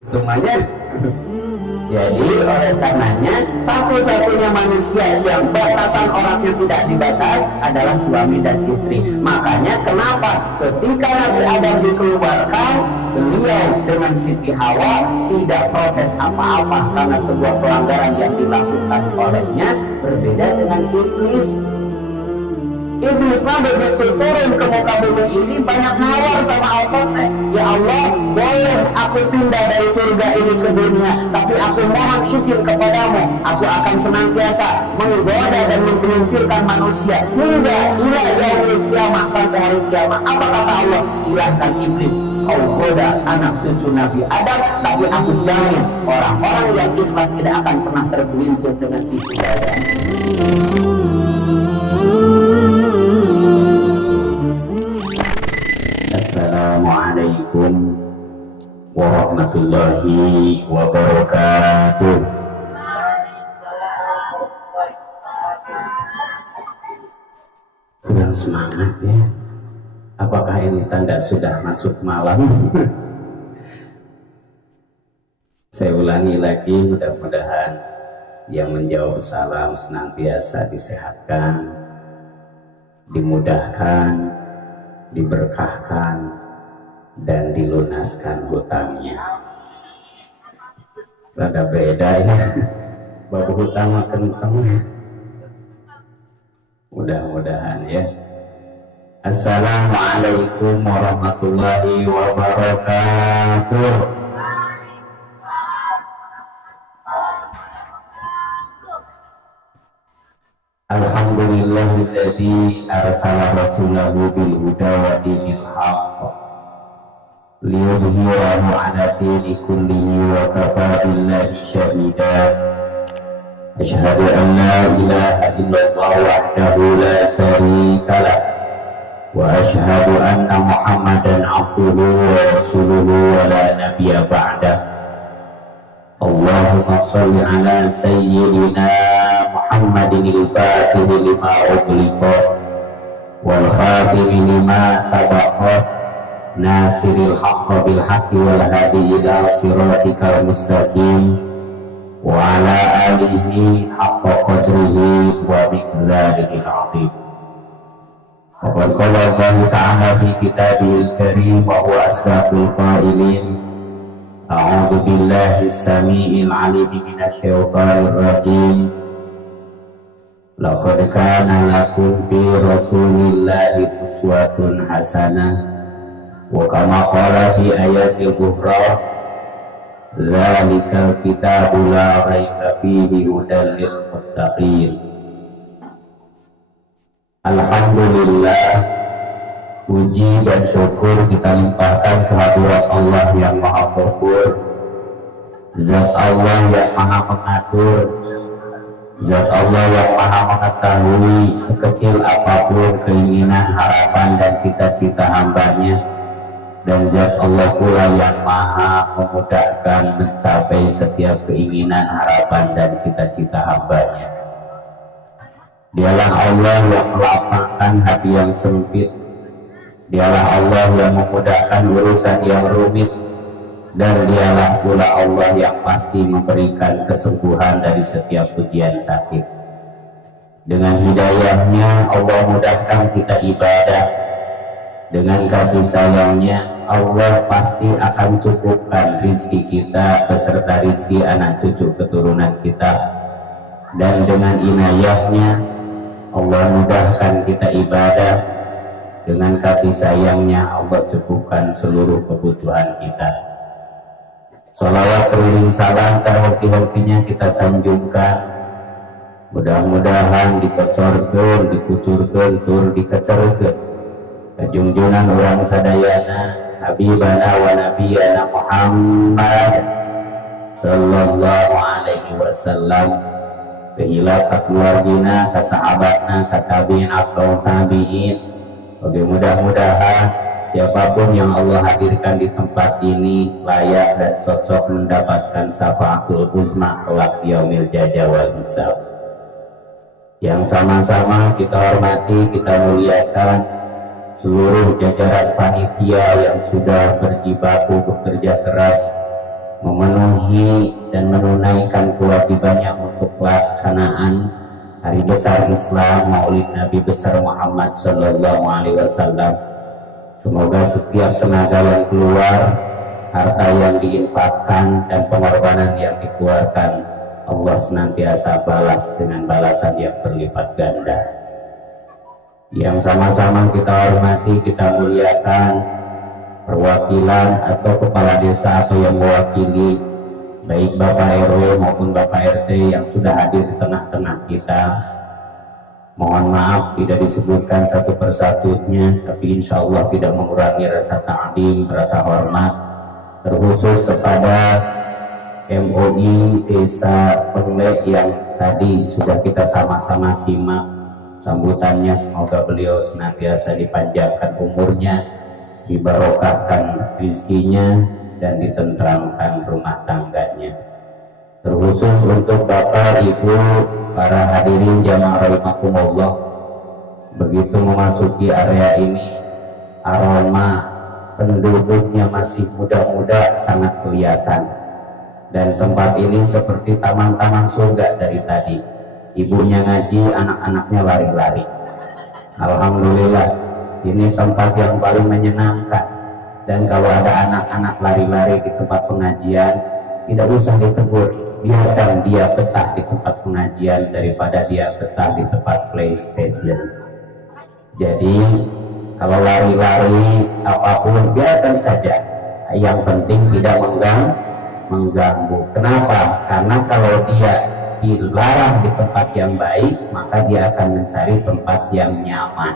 Semuanya. Jadi oleh karenanya satu-satunya manusia yang batasan orangnya tidak dibatas adalah suami dan istri. Makanya kenapa ketika Nabi Adam dikeluarkan, beliau dengan Siti Hawa tidak protes apa-apa karena sebuah pelanggaran yang dilakukan olehnya. Berbeda dengan iblis. Iblis mah begitu turun ke muka bumi ini banyak nawar sama Allah. Ya Allah, boleh aku pindah dari surga ini ke dunia, tapi aku mohon izin kepadamu, aku akan senantiasa menggoda dan menggelincirkan manusia hingga ila yaumil kiamah, sampai hari kiamat. Apa kata Allah? Silahkan iblis, kau goda anak cucu Nabi Adam, tapi aku jamin orang-orang yang ikhlas tidak akan pernah tergelincir dengan itu daya. Assalamualaikum warahmatullahi wabarakatuh. Kurang semangat ya. Apakah ini tanda sudah masuk malam? Saya ulangi lagi, mudah-mudahan yang menjawab salam senantiasa disehatkan, dimudahkan, diberkahkan, dan dilunaskan hutangnya. Rada beda ya, babu hutang mah kenceng. Mudah-mudahan ya. Assalamualaikum warahmatullahi wabarakatuh. Alhamdulillahilladzi arsala rasulahu bil huda wa dinil haqq liyudhhirahu 'ala dini kullihi wa kafaa billahi shahida. Asyhadu an la ilaha illallah wahdahu la syarika lah wa asyhadu anna Muhammadan 'abduhu wa rasuluhu wa la nabiyya ba'dah. Allahumma shalli 'ala sayyidina Muhammadin al-Fatihi lima ughliqa wal khatimi lima sabaqa nasiril haqqa bil haqqi wal hadi ila siratikal mustaqim wa ala alihi haqqa qadrihi wa miqdarihi al-'azim. Qala Allah ta'ala fi kitabihil karim wa huwa asdaqul qailin. A'udzu billahi as-sami'il 'alim minasy syaithanir rajim. Laqad kana lakum fi rasulillahi uswatun hasanah wa kama qala fi ayatil ukhra dzalikal kitabu la raiba fihi hudan lil muttaqin. Alhamdulillah, puji dan syukur kita limpahkan kehadirat Allah yang Maha Ghafur, Zat Allah yang Maha Pengatur, Zat Allah yang Maha mengetahui sekecil apapun keinginan, harapan, dan cita-cita hambanya, dan Zat Allah pula yang Maha memudahkan mencapai setiap keinginan, harapan, dan cita-cita hambanya. Dialah Allah yang melapangkan hati yang sempit, Dialah Allah yang memudahkan urusan yang rumit, dan Dialah pula Allah yang pasti memberikan kesembuhan dari setiap ujian sakit. Dengan hidayahnya Allah mudahkan kita ibadah. Dengan kasih sayangnya Allah pasti akan cukupkan rezeki kita beserta rezeki anak cucu keturunan kita. Dan dengan inayahnya Allah mudahkan kita ibadah. Dengan kasih sayangnya Allah cukupkan seluruh kebutuhan kita. Sholawat keliling salam terhenti-hentinya kita sanjungkan. Mudah-mudahan dikocorkeun, dikucurkeun, tur dikecerkeun kajungjunan orang sadayana habibana wa nabiyana Muhammad sallallahu alaihi wasallam, kehilat keluargina, ke sahabatna, ke tabi'in atau tabi'in. Oke, mudah-mudahan siapapun yang Allah hadirkan di tempat ini layak dan cocok mendapatkan syafaatul uzma kelak yaumil jaza wal hisab. Yang sama-sama kita hormati, kita muliakan seluruh jajaran panitia yang sudah berjibaku bekerja keras memenuhi dan menunaikan kewajibannya untuk pelaksanaan hari besar Islam Maulid Nabi besar Muhammad Sallallahu Alaihi Wasallam. Semoga setiap tenaga yang keluar, harta yang diinfakkan, dan pengorbanan yang dikeluarkan, Allah senantiasa balas dengan balasan yang berlipat ganda. Yang sama-sama kita hormati, kita muliakan perwakilan atau kepala desa atau yang mewakili, baik Bapak RW maupun Bapak RT yang sudah hadir di tengah-tengah kita. Mohon maaf tidak disebutkan satu persatunya, tapi insya Allah tidak mengurangi rasa ta'zim, rasa hormat, terkhusus kepada MOI Desa Pengle yang tadi sudah kita sama-sama simak sambutannya. Semoga beliau senantiasa dipanjangkan umurnya, dibarokahkan rizkinya, dan ditentramkan rumah tangganya. Terkhusus untuk Bapak, Ibu, para hadirin jamaah rahimakumullah, begitu memasuki area ini, aroma penduduknya masih muda-muda sangat kelihatan, dan tempat ini seperti taman-taman surga dari tadi. Ibunya ngaji, anak-anaknya lari-lari. Alhamdulillah, ini tempat yang paling menyenangkan. Dan kalau ada anak-anak lari-lari di tempat pengajian, tidak usah ditegur, biarkan dia betah di tempat pengajian daripada dia betah di tempat PlayStation. Jadi kalau lari-lari apapun biarkan saja, yang penting tidak mengganggu. Kenapa? Karena kalau dia dilarang di tempat yang baik, maka dia akan mencari tempat yang nyaman.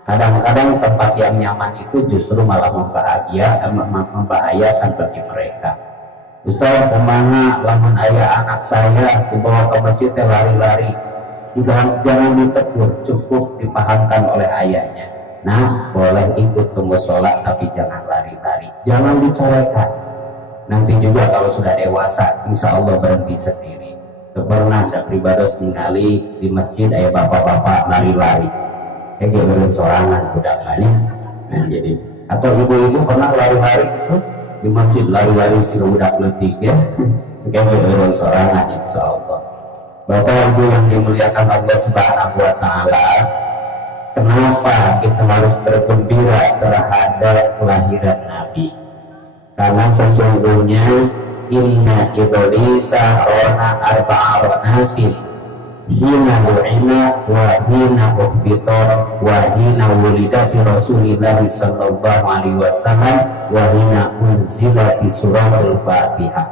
Kadang-kadang tempat yang nyaman itu justru malah membahayakan bagi mereka. Ustaz, kemana lamun ayah anak saya dibawa ke masjid lari-lari? Jangan ditegur, cukup dipahamkan oleh ayahnya. Nah, boleh ikut ke musola tapi jangan lari-lari, jangan dicorekan. Nanti juga kalau sudah dewasa, insya Allah berhenti sendiri. Pernah ada pribadi ningali di masjid ayah bapak-bapak lari-lari, kayak berun sorangan budakannya. Nah jadi, atau ibu-ibu pernah lari-lari itu di masjid, lari-lari si budak letik ya, kayak berun sorangan, insya Allah. Bapak Ibu yang dimuliakan Allah Subhanahu Wa Taala, kenapa kita harus bergembira terhadap kelahiran Nabi? Karena sesungguhnya inna iblisa rona arba'aronatin hina lu'ina wa hina ukhbitor wa hina wulida di Rasulillah sallallahu alaihi wasallam wa hina unzila di suratul Fatihah.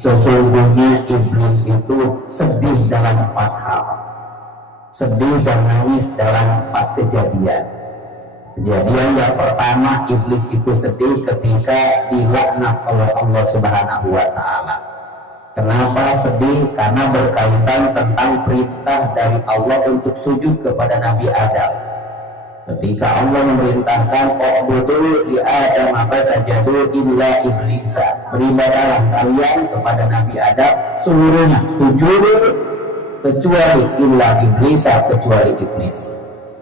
Sesungguhnya iblis itu sedih dalam 4 hal, sedih dan nangis dalam 4 kejadian. Kejadian yang pertama, iblis itu sedih ketika dilaknat oleh Allah Subhanahu Wa Taala. Kenapa sedih? Karena berkaitan tentang perintah dari Allah untuk sujud kepada Nabi Adam. Ketika Allah memerintahkan u'budu li Adam fasajadu illa iblisa, beribadahlah kalian kepada Nabi Adam seluruhnya, sujud kecuali illa iblisa, kecuali iblis.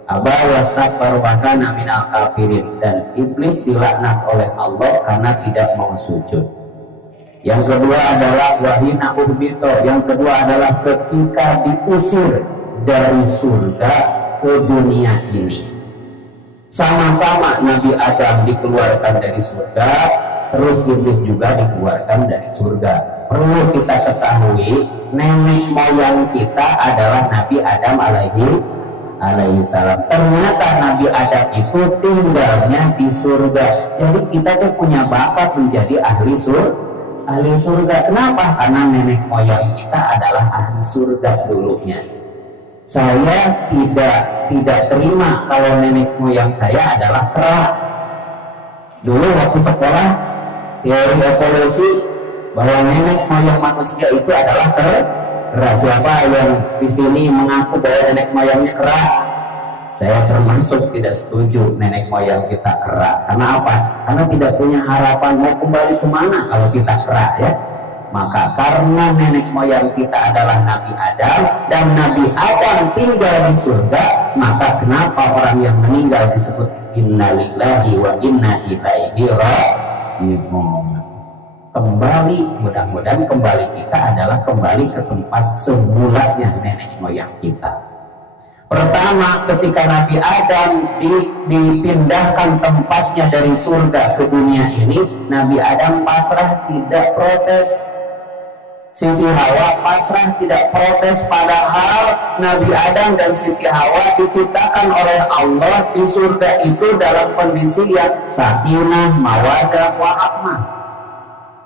Aba wastakbar wa kana minal kafirin, dan iblis dilaknat oleh Allah karena tidak mau sujud. Yang kedua adalah wahina urbito, yang kedua adalah ketika diusir dari surga ke dunia ini. Sama-sama Nabi Adam dikeluarkan dari surga, terus iblis juga dikeluarkan dari surga. Perlu kita ketahui, nenek moyang kita adalah Nabi Adam alaihissalam. Ternyata Nabi Adam itu tinggalnya di surga. Jadi kita tuh punya bakat menjadi ahli surga. Kenapa? Karena nenek moyang kita adalah ahli surga dulunya. Saya tidak terima kalau nenek moyang saya adalah kera. Dulu waktu sekolah teori evolusi bahwa nenek moyang manusia itu adalah kera. Siapa yang di sini mengaku bahwa nenek moyangnya kera? Saya termasuk tidak setuju nenek moyang kita kera. Karena apa? Karena tidak punya harapan mau kembali kemana kalau kita kera ya. Maka karena nenek moyang kita adalah Nabi Adam dan Nabi Adam tinggal di surga, maka kenapa orang yang meninggal disebut innalillahi wa inna ilaihi raji'un? kembali, mudah-mudahan kembali kita adalah kembali ke tempat semulanya nenek moyang kita. Pertama, ketika Nabi Adam dipindahkan tempatnya dari surga ke dunia ini, Nabi Adam pasrah, tidak protes. Siti Hawa pasrah, tidak protes, padahal Nabi Adam dan Siti Hawa diciptakan oleh Allah di surga itu dalam kondisi yang sakinah, mawaddah, warahmah.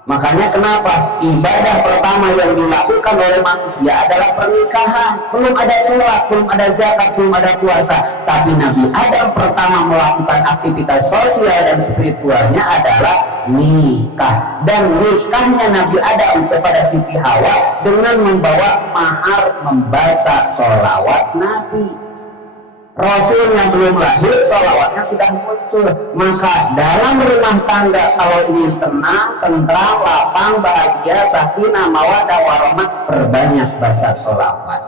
Makanya kenapa ibadah pertama yang dilakukan oleh manusia adalah pernikahan. Belum ada sholat, belum ada zakat, belum ada puasa. Tapi Nabi Adam pertama melakukan aktivitas sosial dan spiritualnya adalah nikah. Dan nikahnya Nabi Adam kepada Siti Hawa dengan membawa mahar, membaca sholawat Nabi. Rasulnya belum lahir, sholawatnya sudah muncul. Maka dalam rumah tangga kalau ingin tenang, tentram, lapang, bahagia, sakinah, mawaddah, warahmah, perbanyak baca sholawat.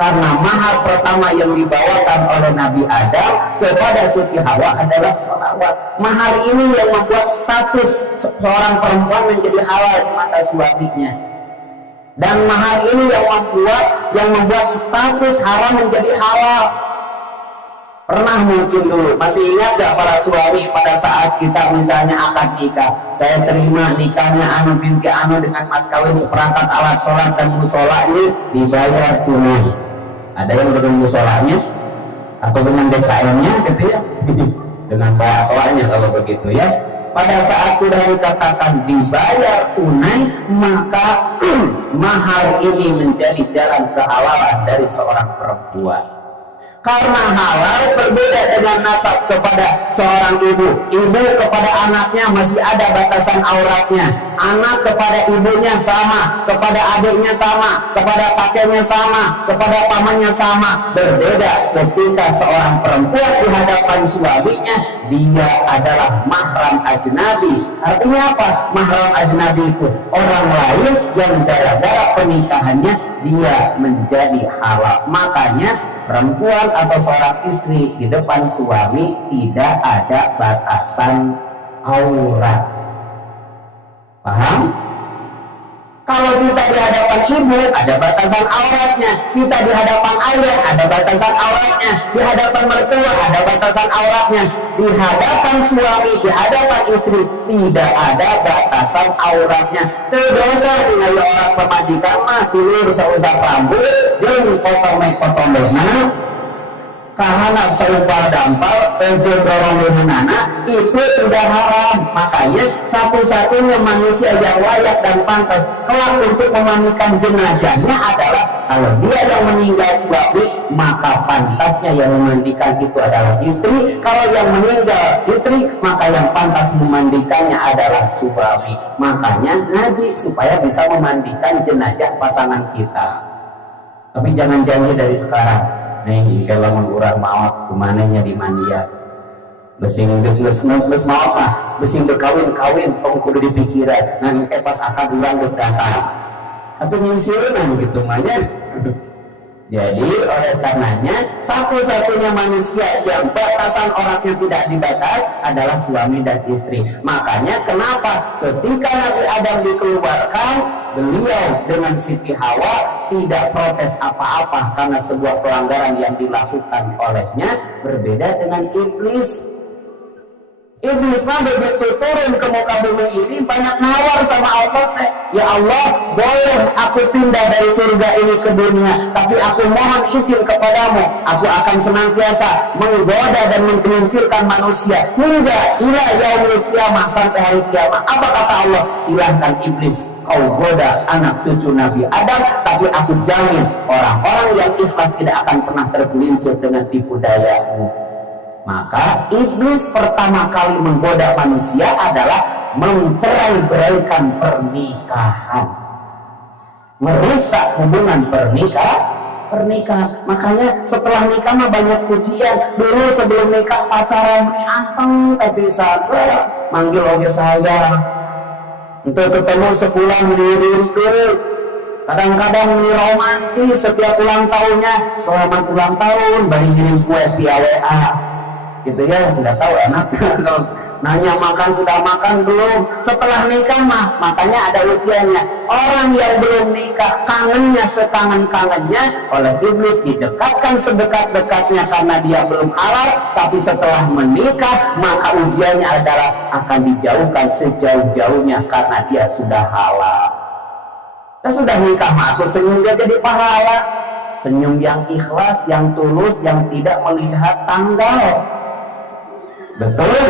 Karena mahar pertama yang dibawakan oleh Nabi Adam kepada Siti Hawa adalah sholawat. Mahar ini yang membuat status seorang perempuan menjadi halal di mata suaminya. Dan mahar ini yang membuat status haram menjadi halal. Pernah mungkin dulu, masih ingat gak para suami pada saat kita misalnya akad nikah, saya terima nikahnya anu binti anu dengan mas kawin seperangkat alat sholat dan musola ini dibayar tunai. Ada yang dengan musolanya atau dengan DKM-nya gitu ya, dengan bayarnya kalau begitu ya. Pada saat sudah dikatakan dibayar tunai, maka mahar ini menjadi jalan kehalalan dari seorang perempuan. Karena halal berbeda dengan nasab kepada seorang ibu. Ibu kepada anaknya masih ada batasan auratnya. Anak kepada ibunya sama, kepada adiknya sama, kepada kakeknya sama, kepada pamannya sama. Berbeda ketika seorang perempuan di hadapan suaminya, dia adalah mahram ajnabi. Artinya apa? Mahram ajnabi itu orang lain yang gara-gara pernikahannya dia menjadi halal. Makanya perempuan atau seorang istri di depan suami tidak ada batasan aurat. Paham? Kalau kita di hadapan ibu ada batasan auratnya, kita di hadapan ayah ada batasan auratnya, di hadapan mertua ada batasan auratnya, di hadapan suami, di hadapan istri tidak ada batasan auratnya. Terdosa dengan orang pemajikan mah dulu usah rambut, jeung potong-potong kahana saupal dampal jeung dorong-doronganana itu tidak haram. Makanya satu-satunya manusia yang layak dan pantas kelak untuk memandikan jenazahnya adalah kalau dia yang meninggal suami, maka pantasnya yang memandikan itu adalah istri. Kalau yang meninggal istri, maka yang pantas memandikannya adalah suami. Makanya ngaji supaya bisa memandikan jenazah pasangan kita. Tapi jangan janji dari sekarang, nih kalau mengurang maaf kemananya di mandian besing geus maaf mah besing berkawin tong kudu di pikiran nanti pas akan urang datang atau nyisieunan gitu mahnya. Jadi oleh karenanya satu-satunya manusia yang batasan orangnya tidak dibatas adalah suami dan istri. Makanya kenapa ketika Nabi Adam dikeluarkan, beliau dengan Siti Hawa tidak protes apa-apa karena sebuah pelanggaran yang dilakukan olehnya. Berbeda dengan iblis. Iblis mah begitu turun ke muka bumi ini banyak nawar sama Allah, ya Allah, boleh aku pindah dari surga ini ke dunia, tapi aku mohon izin kepadamu, aku akan senantiasa menggoda dan menggelincirkan manusia hingga ila yaumil kiamah, sampai hari kiamat. Apa kata Allah? Silahkan iblis, kau goda anak cucu Nabi Adam, tapi aku jamin orang-orang yang ikhlas tidak akan pernah tergelincir dengan tipu dayamu. Maka iblis pertama kali menggoda manusia adalah mencerai-beraikan pernikahan, merusak hubungan pernikahan. Makanya setelah nikah mah banyak pujian. Dulu sebelum nikah pacaran ini anteng tapi bisa manggil oge saya untuk ketemu sebulan dirindu. Kadang-kadang romantis setiap ulang tahunnya, selamat ulang tahun, bari ngirim kue via WA gitu ya, nggak tahu enak Nanya sudah makan belum? Setelah nikah mah, makanya ada ujiannya. Orang yang belum nikah, kangennya sekangen-kangennya, oleh iblis didekatkan sedekat-dekatnya karena dia belum halal. Tapi setelah menikah, maka ujiannya adalah akan dijauhkan sejauh-jauhnya karena dia sudah halal. Dan sudah nikah mah, aku senyum dia jadi pahala. Senyum yang ikhlas, yang tulus, yang tidak melihat tanggal. Betul?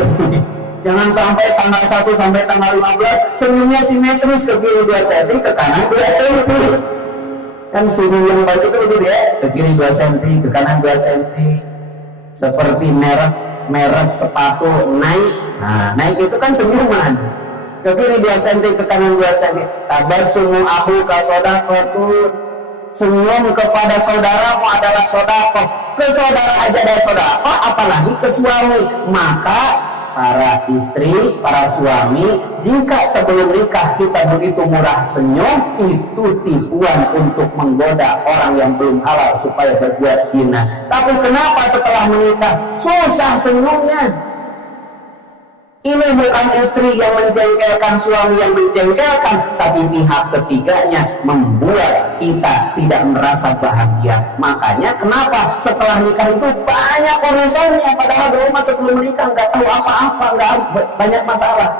Jangan sampai tanggal 1 sampai tanggal 15 senyumnya simetris, ke kiri 2 cm, ke kanan 2 cm. Kan senyum yang baik itu begitu ya, ke kiri 2 cm, ke kanan 2 cm. Seperti merek sepatu Nike. Nah, Nike itu kan senyuman. Ke kiri 2 cm, ke kanan 2 cm. Tabassumu akhuka shadaqatun. Senyum kepada saudaramu adalah sedekah. Ke saudara aja ada sedekah, apalagi ke suami. Maka para istri, para suami, jika sebelum nikah kita begitu murah senyum, itu tipuan untuk menggoda orang yang belum halal supaya berbuat zina. Tapi kenapa setelah menikah susah senyumnya? Ini bukan istri yang menjengkelkan, suami yang menjengkelkan, tapi pihak ketiganya membuat kita tidak merasa bahagia. Makanya kenapa setelah nikah itu banyak urusannya, padahal dulu masa sebelum nikah nggak tahu apa-apa, nggak banyak masalah.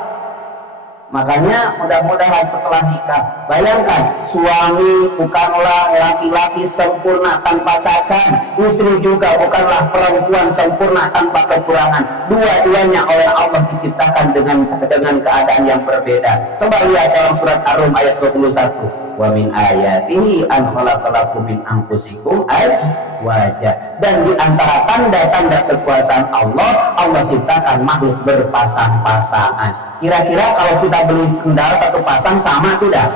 Makanya mudah-mudahan setelah nikah, bayangkan suami bukanlah laki-laki sempurna tanpa cacat, istri juga bukanlah perempuan sempurna tanpa kekurangan. Dua-duanya oleh Allah diciptakan dengan keadaan yang berbeda. Coba lihat dalam surat Ar-Rum ayat 21. Wa min ayatihi an khalaqalakum min anfusikum azwaja. Dan di antara tanda-tanda kekuasaan Allah, Allah ciptakan makhluk berpasang-pasangan. Kira-kira kalau kita beli sendal satu pasang sama tidak?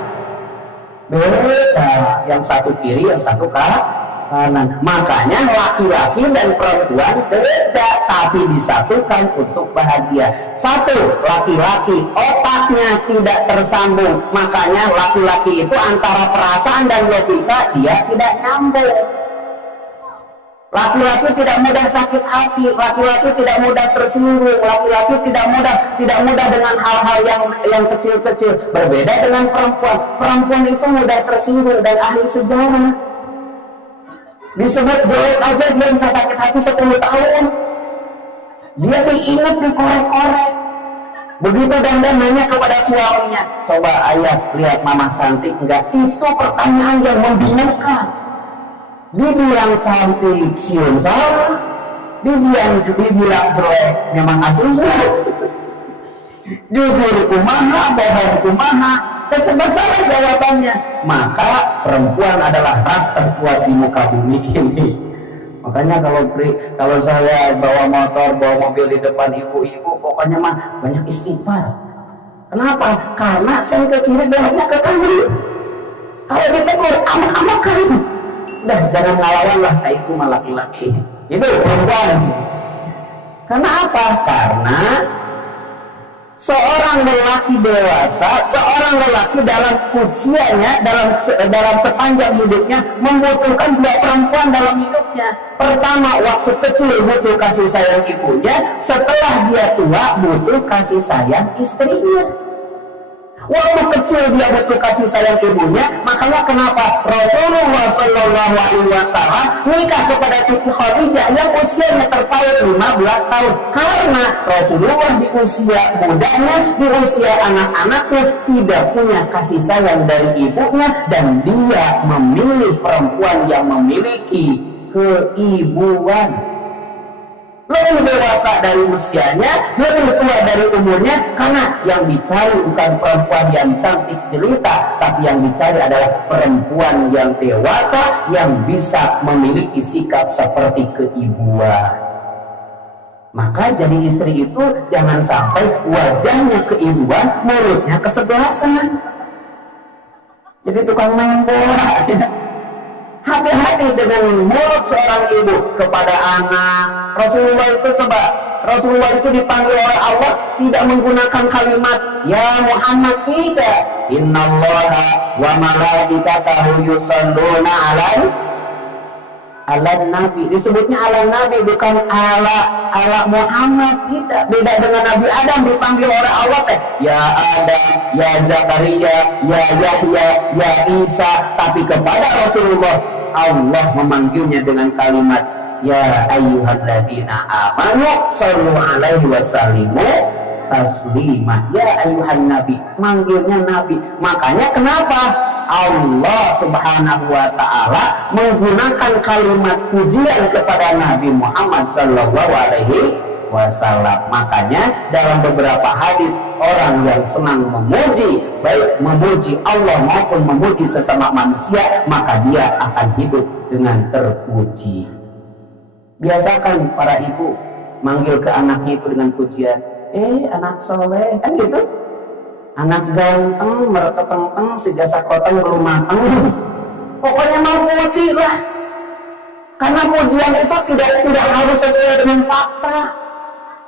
Beda. Yang satu kiri, yang satu kanan. Makanya laki-laki dan perempuan beda, tapi disatukan untuk bahagia. Satu, laki-laki otaknya tidak tersambung. Makanya laki-laki itu antara perasaan dan logika dia tidak nyambung. Laki-laki tidak mudah sakit hati, laki-laki tidak mudah tersinggung, laki-laki tidak mudah dengan hal-hal yang kecil-kecil. Berbeda dengan perempuan. Perempuan itu mudah tersinggung, dan ahli sejarah disebut jelek aja dia bisa sakit hati 10 tahun. Dia diingat, dikorek-korek. Begitu dandan nanya kepada suaminya, coba ayah lihat mama cantik enggak? Itu pertanyaan yang membingungkan. Dibilang cantik siun salah, dibilang jelek memang aslinya. Jujur kumaha, bohong kumaha, kesebesar jawabannya. Maka perempuan adalah ras terkuat di muka bumi ini. Makanya kalau saya bawa motor, bawa mobil di depan ibu-ibu, pokoknya mah banyak istighfar. Kenapa? Karena saya ke kiri, beloknya ke kanan. Kalau ditegur, amak-amak kan. Udah, jangan ngelawan lah, itu mah laki-laki. Itu perempuan. Karena apa? Karena seorang lelaki dewasa, seorang lelaki dalam usianya, dalam sepanjang hidupnya membutuhkan dua perempuan dalam hidupnya. Pertama, waktu kecil butuh kasih sayang ibunya, setelah dia tua butuh kasih sayang istrinya. Waktu kecil dia butuh kasih sayang ibunya, makanya kenapa Rasulullah Shallallahu Alaihi Wasallam nikah kepada Siti Khadijah yang usianya terpaut 15 tahun, karena Rasulullah di usia mudanya, di usia anak-anaknya tidak punya kasih sayang dari ibunya, dan dia memilih perempuan yang memiliki keibuan. Lebih dewasa dari usianya, lebih tua dari umurnya, karena yang dicari bukan perempuan yang cantik jelita, tapi yang dicari adalah perempuan yang dewasa, yang bisa memiliki sikap seperti keibuan. Maka jadi istri itu jangan sampai wajahnya keibuan, mulutnya kesebelasan. Jadi tukang main bola. Hati-hati dengan mulut seorang ibu kepada anak. Rasulullah itu dipanggil oleh Allah tidak menggunakan kalimat ya Muhammad, tidak. Innallaha wa malaikatahu yusholluna ala Nabi, disebutnya ala Nabi, bukan ala Muhammad. Tidak, beda dengan Nabi Adam dipanggil oleh Allah teh ya Adam, ya Zakaria, ya Yahya, ya Isa. Tapi kepada Rasulullah Allah memanggilnya dengan kalimat ya ayyuhalladzina amanu shallu alaihi wasallimu taslima. Ya ayyuhan nabi, manggilnya nabi. Makanya kenapa Allah subhanahu wa ta'ala menggunakan kalimat pujian kepada Nabi Muhammad sallallahu alaihi wasallam. Makanya dalam beberapa hadis, orang yang senang memuji, baik memuji Allah maupun memuji sesama manusia, maka dia akan hidup dengan terpuji. Biasakan para ibu manggil ke anaknya itu dengan pujian, anak soleh, kan gitu. Anak ganteng, mereteng-teng, si jasa koteng belum mateng. Pokoknya mau puji lah. Karena pujian itu tidak harus sesuai dengan fakta.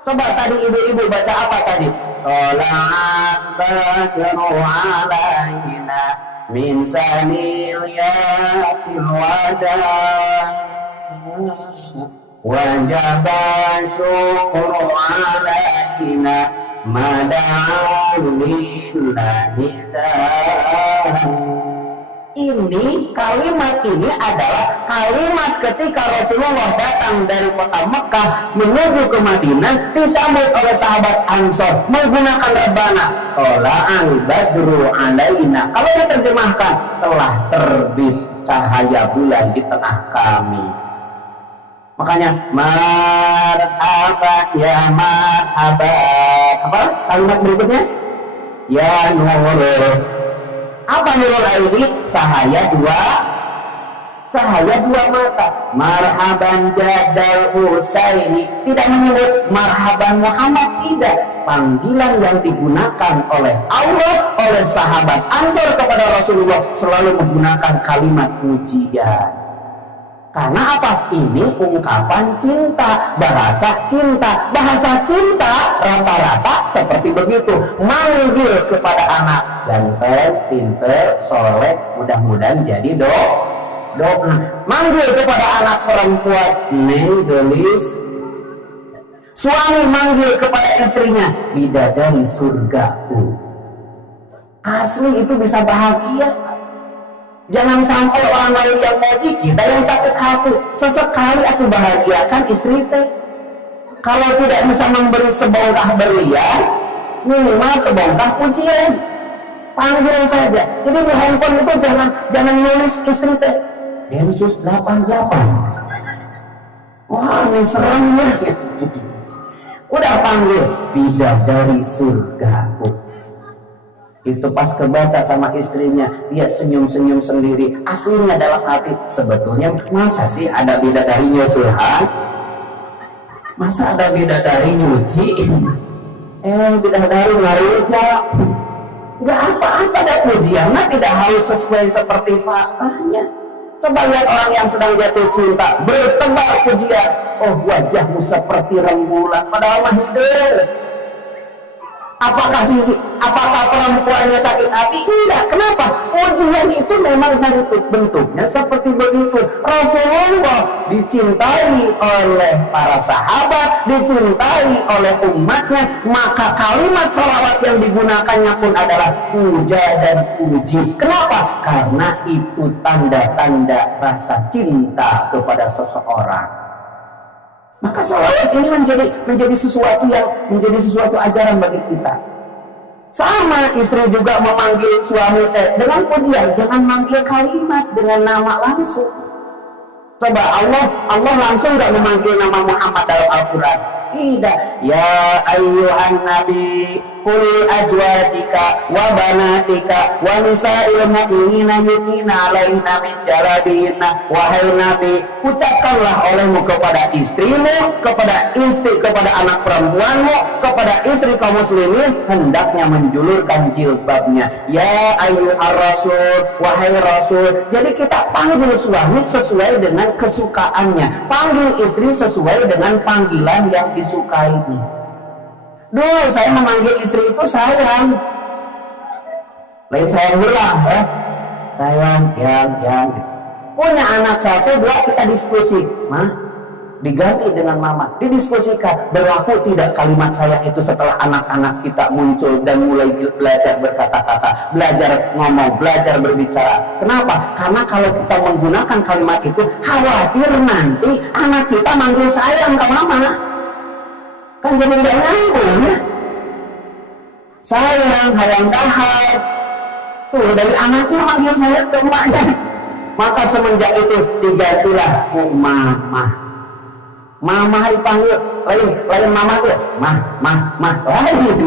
Coba tadi ibu-ibu baca apa tadi? Tola'at badru alaina min sanil yatil wada wajaba syukru alaina ini kalimat ini adalah kalimat ketika Rasulullah datang dari kota Mekah menuju ke Madinah, disambut oleh sahabat Ansor menggunakan rebana tola'al badru alaina. Kalau diterjemahkan, telah terbit cahaya bulan di tengah kami. Makanya marhaban ya marhaban. Apa kalimat berikutnya? Ya nurul. Apa nurul ini? Cahaya dua mata. Marhaban jadal Husaini. Tidak menyebut marhaban Muhammad, tidak. Panggilan yang digunakan oleh Allah, oleh sahabat Ansor kepada Rasulullah selalu menggunakan kalimat pujian. Karena apa? Ini ungkapan cinta, bahasa cinta. Bahasa cinta rata-rata seperti begitu. Manggil kepada anak, ganteng, pinter, soleh, mudah-mudahan jadi doa. Manggil kepada anak perempuan, neng, gelis. Suami manggil kepada istrinya, bidadari surgaku. Asli itu bisa bahagia. Jangan sampai orang lain yang muji, kita yang sakit hati. Sesekali aku bahagiakan istri teh. Kalau tidak bisa memberi sebongkah berlian, minimal sebongkah pujian. Panggil saja. Jadi di handphone itu jangan nulis istri teh Densus 88. Wah, ini seremnya. Udah panggil bidadari surgaku. Itu pas kebaca sama istrinya, dia senyum-senyum sendiri. Aslinya dalam hati, sebetulnya masa sih ada bidadari nyusuhan? Masa ada bidadari nyuci? Bidadari ngaruja. Gak apa-apa dah pujiannya, tidak harus sesuai seperti faktanya. Coba lihat orang yang sedang jatuh cinta, bertebar pujian. Oh, wajahmu seperti rembulan, padahal mah hidup. Apakah perempuannya sakit hati? Tidak. Kenapa? Pujian itu memang bentuknya seperti begitu. Rasulullah dicintai oleh para sahabat, dicintai oleh umatnya, maka kalimat salawat yang digunakannya pun adalah puja dan puji. Kenapa? Karena itu tanda-tanda rasa cinta kepada seseorang. Maka salawat ini menjadi sesuatu ajaran bagi kita. Sama istri juga memanggil suami dengan pujian, jangan manggil kalimat dengan nama langsung. Coba Allah langsung nggak memanggil nama Muhammad dalam Al-Quran. Tidak. Ya ayyuhan nabi qul azwajika wa banatika wa nisa'il mu'minina yudnina 'alaina min jalabihinna. Wahai nabi, ucapkanlah olehmu kepada istrimu, kepada anak perempuanmu, kepada istri kaum muslimin, hendaknya menjulurkan jilbabnya. Ya ayyuhar rasul, wahai rasul. Jadi kita panggil suami sesuai dengan kesukaannya, panggil istri sesuai dengan panggilan yang disukainya. Dulu saya memanggil istri itu sayang, lain sayang bilang sayang, yang Punya anak satu, dua, kita diskusi. Diganti dengan mama, didiskusikan berlaku tidak kalimat sayang itu setelah anak-anak kita muncul dan mulai belajar berkata-kata, belajar ngomong, belajar berbicara. Kenapa? Karena kalau kita menggunakan kalimat itu, khawatir nanti anak kita manggil sayang ke mama, kan jadi nggak nyambung ya. Sayang, hayang dahar, tuh dari anaknya manggil sayang ke emaknya. Maka semenjak itu digantilah mama. Mama dipanggil lain mama tuh mah lain itu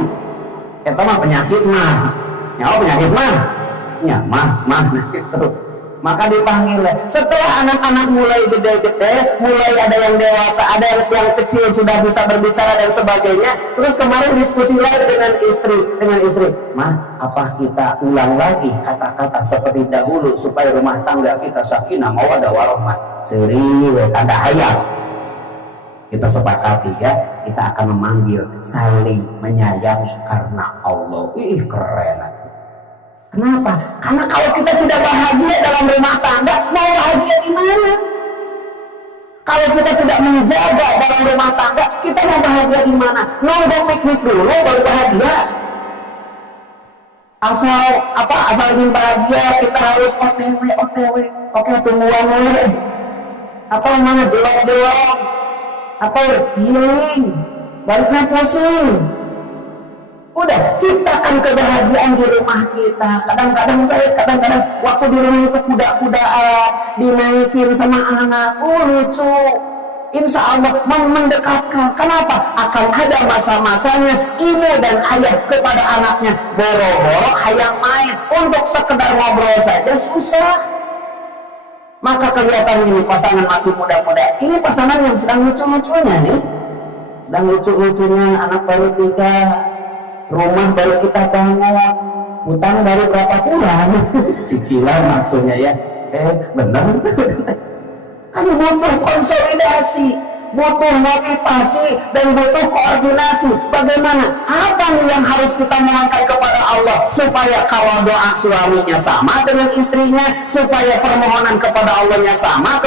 mah penyakit mah nyawa penyakit mah ya mah gitu. Maka dipanggil. Setelah anak-anak mulai gede-gede, mulai ada yang dewasa, ada yang kecil sudah bisa berbicara dan sebagainya, terus kemarin diskusi lagi dengan istri, mah apa kita ulang lagi kata-kata seperti dahulu supaya rumah tangga kita sakinah mawaddah warahmah, seri tanda hayat. Kita sepakati ya, kita akan memanggil saling menyayangi karena Allah. Keren. Kenapa? Karena kalau kita tidak bahagia dalam rumah tangga, mau bahagia di mana? Kalau kita tidak menjaga dalam rumah tangga, kita mau bahagia di mana? Nunggu piknik dulu baru bahagia. Asal ingin bahagia kita harus OTW. Oke, tungguan dulu. Apa mana jelek-jelek? Atau healing, baliknya pusing. Udah ciptakan kebahagiaan di rumah kita. Kadang-kadang waktu di rumah itu kuda-kudaan, dinaikin sama anak, lucu. Insya Allah mendekatkan. Kenapa? Akan ada masa-masanya ibu dan ayah kepada anaknya boro-boro hayang main, untuk sekedar ngobrol saja susah. Maka kelihatan ini pasangan masih muda-muda. Ini pasangan yang sedang lucu-lucunya nih. Sedang lucu-lucunya, anak baru 3, rumah baru kita bangun, utang baru berapa bulan. Cicilan maksudnya ya. Benar. Kan butuh konsolidasi, butuh motivasi, dan butuh koordinasi. Bagaimana? Apa yang harus kita mohonkan kepada Allah supaya kalau doa suaminya sama dengan istrinya, supaya permohonan kepada Allahnya sama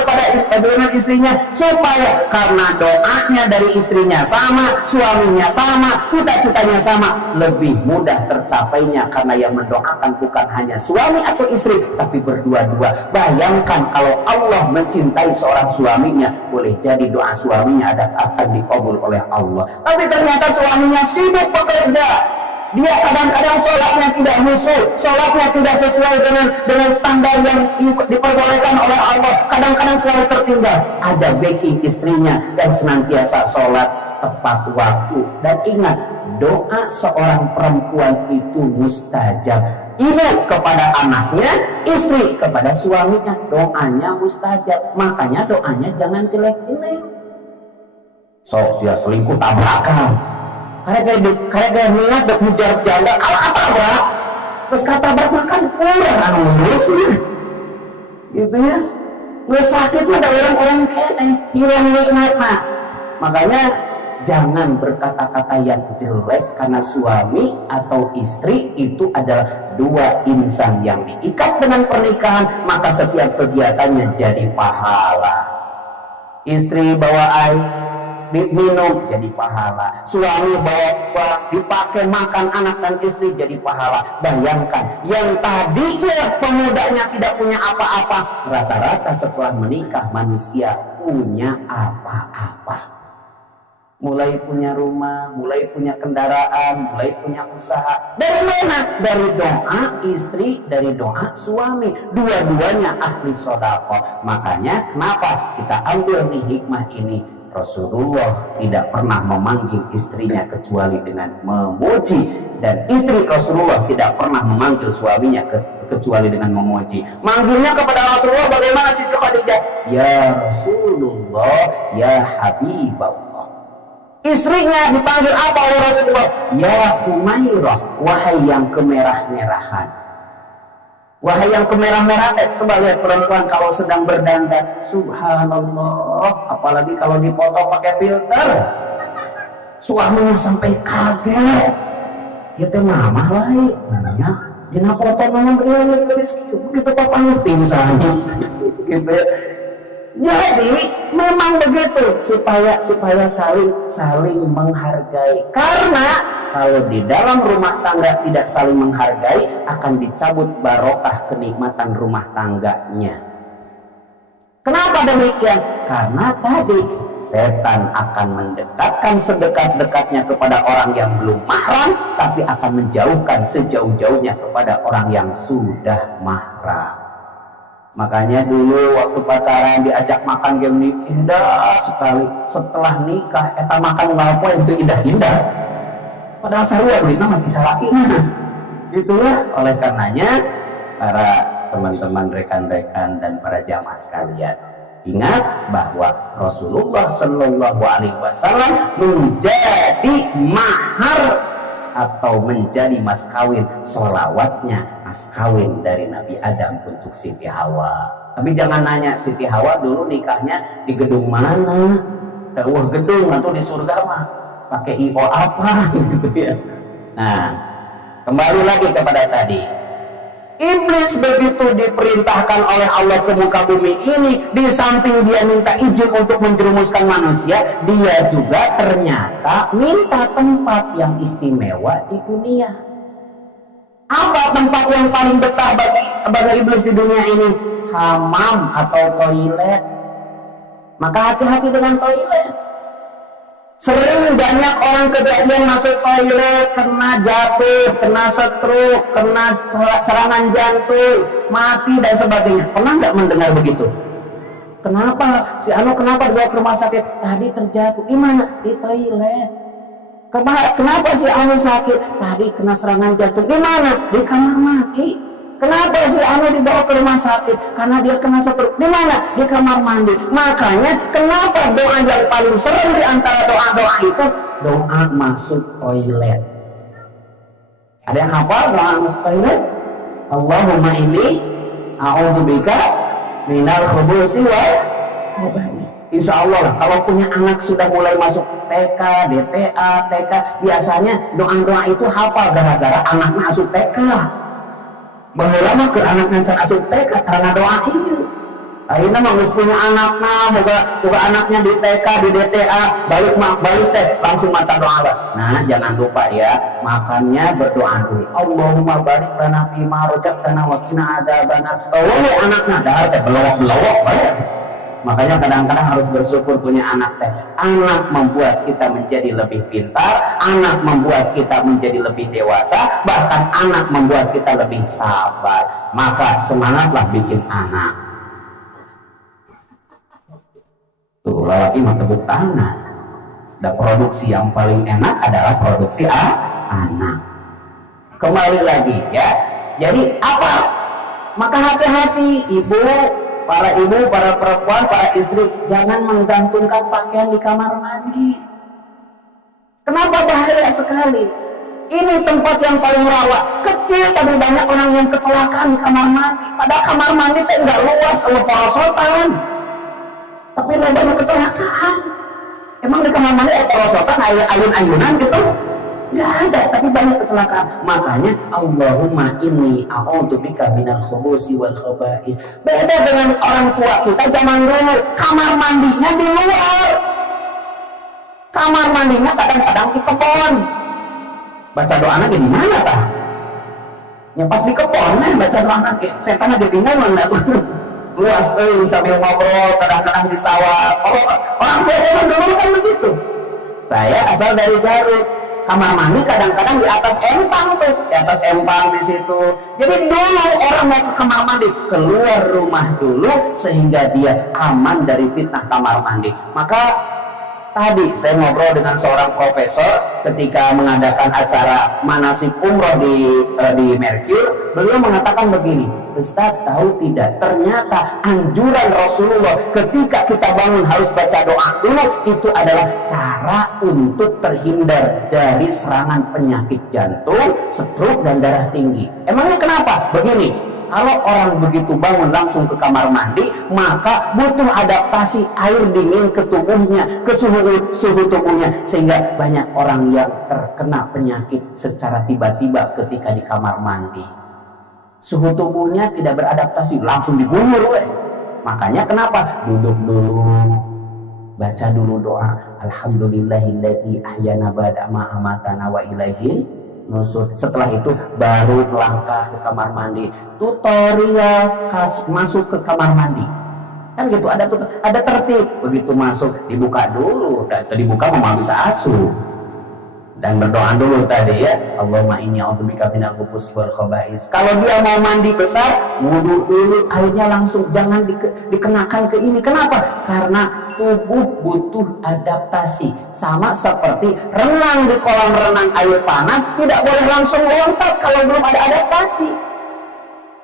dengan istrinya, supaya karena doanya dari istrinya sama, suaminya sama, cita-citanya sama, lebih mudah tercapainya karena yang mendoakan bukan hanya suami atau istri, tapi berdua-dua. Bayangkan kalau Allah mencintai seorang suaminya, boleh jadi doa suaminya akan dikabul oleh Allah. Tapi ternyata suaminya sibuk bekerja. Dia kadang-kadang sholatnya tidak khusyuk, sholatnya tidak sesuai dengan standar yang diperbolehkan oleh Allah. Kadang-kadang selalu tertinggal. Ada backing istrinya dan senantiasa sholat tepat waktu. Dan ingat, doa seorang perempuan itu mustajab. Ibu kepada anaknya, istri kepada suaminya, doanya mustajab. Makanya doanya jangan jelek-jelek. Sia selingkuh tabrakan. Karena niat udah hujar janda, kalau tabrak, terus tabrak makan kurang anu ngurusnya. Gitu ya. Nggak sakit mah ada orang-orang kene, hilang nikmatnya. Makanya jangan berkata-kata yang jelek, karena suami atau istri itu adalah dua insan yang diikat dengan pernikahan, maka setiap kegiatannya jadi pahala. Istri bawa air diminum jadi pahala, suami bawa uang dipakai makan anak dan istri jadi pahala. Bayangkan, yang tadinya pemudanya tidak punya apa-apa, rata-rata setelah menikah manusia punya apa-apa. Mulai punya rumah, mulai punya kendaraan, mulai punya usaha. Dari mana? Dari doa istri, dari doa suami. Dua-duanya ahli sedekah. Makanya kenapa kita ambil nih hikmah ini? Rasulullah tidak pernah memanggil istrinya kecuali dengan memuji, dan istri Rasulullah tidak pernah memanggil suaminya kecuali dengan memuji. Manggilnya kepada Rasulullah bagaimana Siti Khadijah? Ya Rasulullah, ya Habiballah. Istrinya dipanggil apa oleh Rasulullah? Ya Humairah, wahai yang kemerah-merahan. Wahai yang kemerah-merahan. Coba lihat perempuan kalau sedang berdandan, subhanallah, apalagi kalau dipoto pakai filter, suaminya sampai kaget. Ya teh mama lain, namanya dina foto mama beliau begitu papanya pingsan. gitu ya. Jadi memang begitu supaya saling menghargai. Karena kalau di dalam rumah tangga tidak saling menghargai, akan dicabut barokah kenikmatan rumah tangganya. Kenapa demikian? Karena tadi setan akan mendekatkan sedekat-dekatnya kepada orang yang belum mahram, tapi akan menjauhkan sejauh-jauhnya kepada orang yang sudah mahram. Makanya dulu waktu pacaran diajak makan game indah sekali. Setelah nikah, eta makan apa itu indah-indah. Padahal saya duitnya mati salakinya. Gitu ya. Oleh karenanya, para teman-teman, rekan-rekan, dan para jamaah sekalian, ingat bahwa Rasulullah Shallallahu Alaihi Wasallam menjadi mahar atau menjadi mas kawin, sholawatnya mas kawin dari Nabi Adam untuk Siti Hawa. Tapi jangan nanya Siti Hawa dulu nikahnya di gedung mana, gedung atau di surga mah pakai IO apa gitu ya. Nah, kembali lagi kepada tadi, iblis begitu diperintahkan oleh Allah ke muka bumi ini, di samping dia minta izin untuk menjerumuskan manusia, dia juga ternyata minta tempat yang istimewa di dunia. Apa tempat yang paling betah bagi iblis di dunia ini? Hamam atau toilet. Maka hati-hati dengan toilet. Sering banyak orang kejadian masuk toilet kena jatuh, kena stroke, kena serangan jantung, mati dan sebagainya. Pernah nggak mendengar begitu? Kenapa? Si Anu kenapa dibawa ke rumah sakit? Tadi terjatuh. Di mana? Di toilet. Kenapa si Anu sakit? Tadi kena serangan jantung. Di mana? Di kamar mandi. Kenapa si Anu dibawa ke rumah sakit? Karena dia kena stroke. Di mana? Di kamar mandi. Makanya kenapa doa yang paling sering di antara doa-doa itu doa masuk toilet? Ada yang hafal doa masuk toilet? Allahumma inni a'udzubika minal khubusi wal khaba'is. Insya Allah lah, kalau punya anak sudah mulai masuk TK, DTA, TK, biasanya doa-doa itu hafal gara-gara anaknya masuk TK. Bahwa lama ke anaknya can asup TK karena doa itu. Akhirnya mau punya anaknya, moga anaknya di TK, di DTA, balik teh langsung maca doa lah. Nah, jangan lupa ya, makannya berdoa dulu. Allahumma barik lana fima razaqtana wa qina adzabannar. Kalau anaknya dah teh belowok bae. Makanya kadang-kadang harus bersyukur punya anak teh. Anak membuat kita menjadi lebih pintar, anak membuat kita menjadi lebih dewasa, bahkan anak membuat kita lebih sabar. Maka semangatlah bikin anak. Tuh, lagi mah tepuk tangan. Dan produksi yang paling enak adalah produksi anak. Kembali lagi ya. Jadi apa? Maka hati-hati ibu, para ibu, para perempuan, para istri, jangan menggantungkan pakaian di kamar mandi. Kenapa bahaya sekali? Ini tempat yang paling rawa. Kecil tapi banyak orang yang kecelakaan di kamar mandi. Padahal kamar mandi itu enggak luas, kalau porosotan. Tapi banyak kecelakaan. Emang di kamar mandi ada porosotan, ayun-ayunan gitu? Nggak ada, tapi banyak kecelakaan. Makanya Allahumma inni a'udzubika minal khubusi wal khaba'is. Beda dengan orang tua kita zaman dulu, kamar mandinya di luar. Kamar mandinya kadang-kadang di kebon. Baca doanya di mana tah? Ya pas di kebon baca doanya, setan aja bingung mana. Luas sambil ngobrol, kadang-kadang di sawah. Orang tua zaman dulu kan begitu. Saya asal dari Garut. Kamar mandi kadang-kadang di atas empang tuh, di atas empang di situ. Jadi dulu orang mau ke kamar mandi, keluar rumah dulu sehingga dia aman dari fitnah kamar mandi. Maka tadi saya ngobrol dengan seorang profesor ketika mengadakan acara manasik umroh di Merkur. Beliau mengatakan begini, Ustaz tahu tidak, ternyata anjuran Rasulullah ketika kita bangun harus baca doa dulu, itu adalah cara untuk terhindar dari serangan penyakit jantung, stroke, dan darah tinggi. Emangnya kenapa? Begini, kalau orang begitu bangun langsung ke kamar mandi, maka butuh adaptasi air dingin ke tubuhnya, ke suhu tubuhnya, sehingga banyak orang yang terkena penyakit secara tiba-tiba ketika di kamar mandi. Suhu tubuhnya tidak beradaptasi, langsung diguyur. Makanya kenapa? Duduk dulu, baca dulu doa, alhamdulillahilladzi ahyana ba'da ma amatana wa ilaihi nusur. Setelah itu baru melangkah ke kamar mandi, tutorial masuk ke kamar mandi. Kan gitu, ada tertib. Begitu masuk dibuka dulu, dan dibuka memang bisa asuh. Dan berdoa dulu tadi ya, Allahumma inni a'udzubika minal khubuthi wal khaba'is. Kalau dia mau mandi besar, wudu dulu, airnya langsung, jangan dikenakan ke ini. Kenapa? Karena tubuh butuh adaptasi. Sama seperti renang di kolam renang air panas, tidak boleh langsung loncat kalau belum ada adaptasi.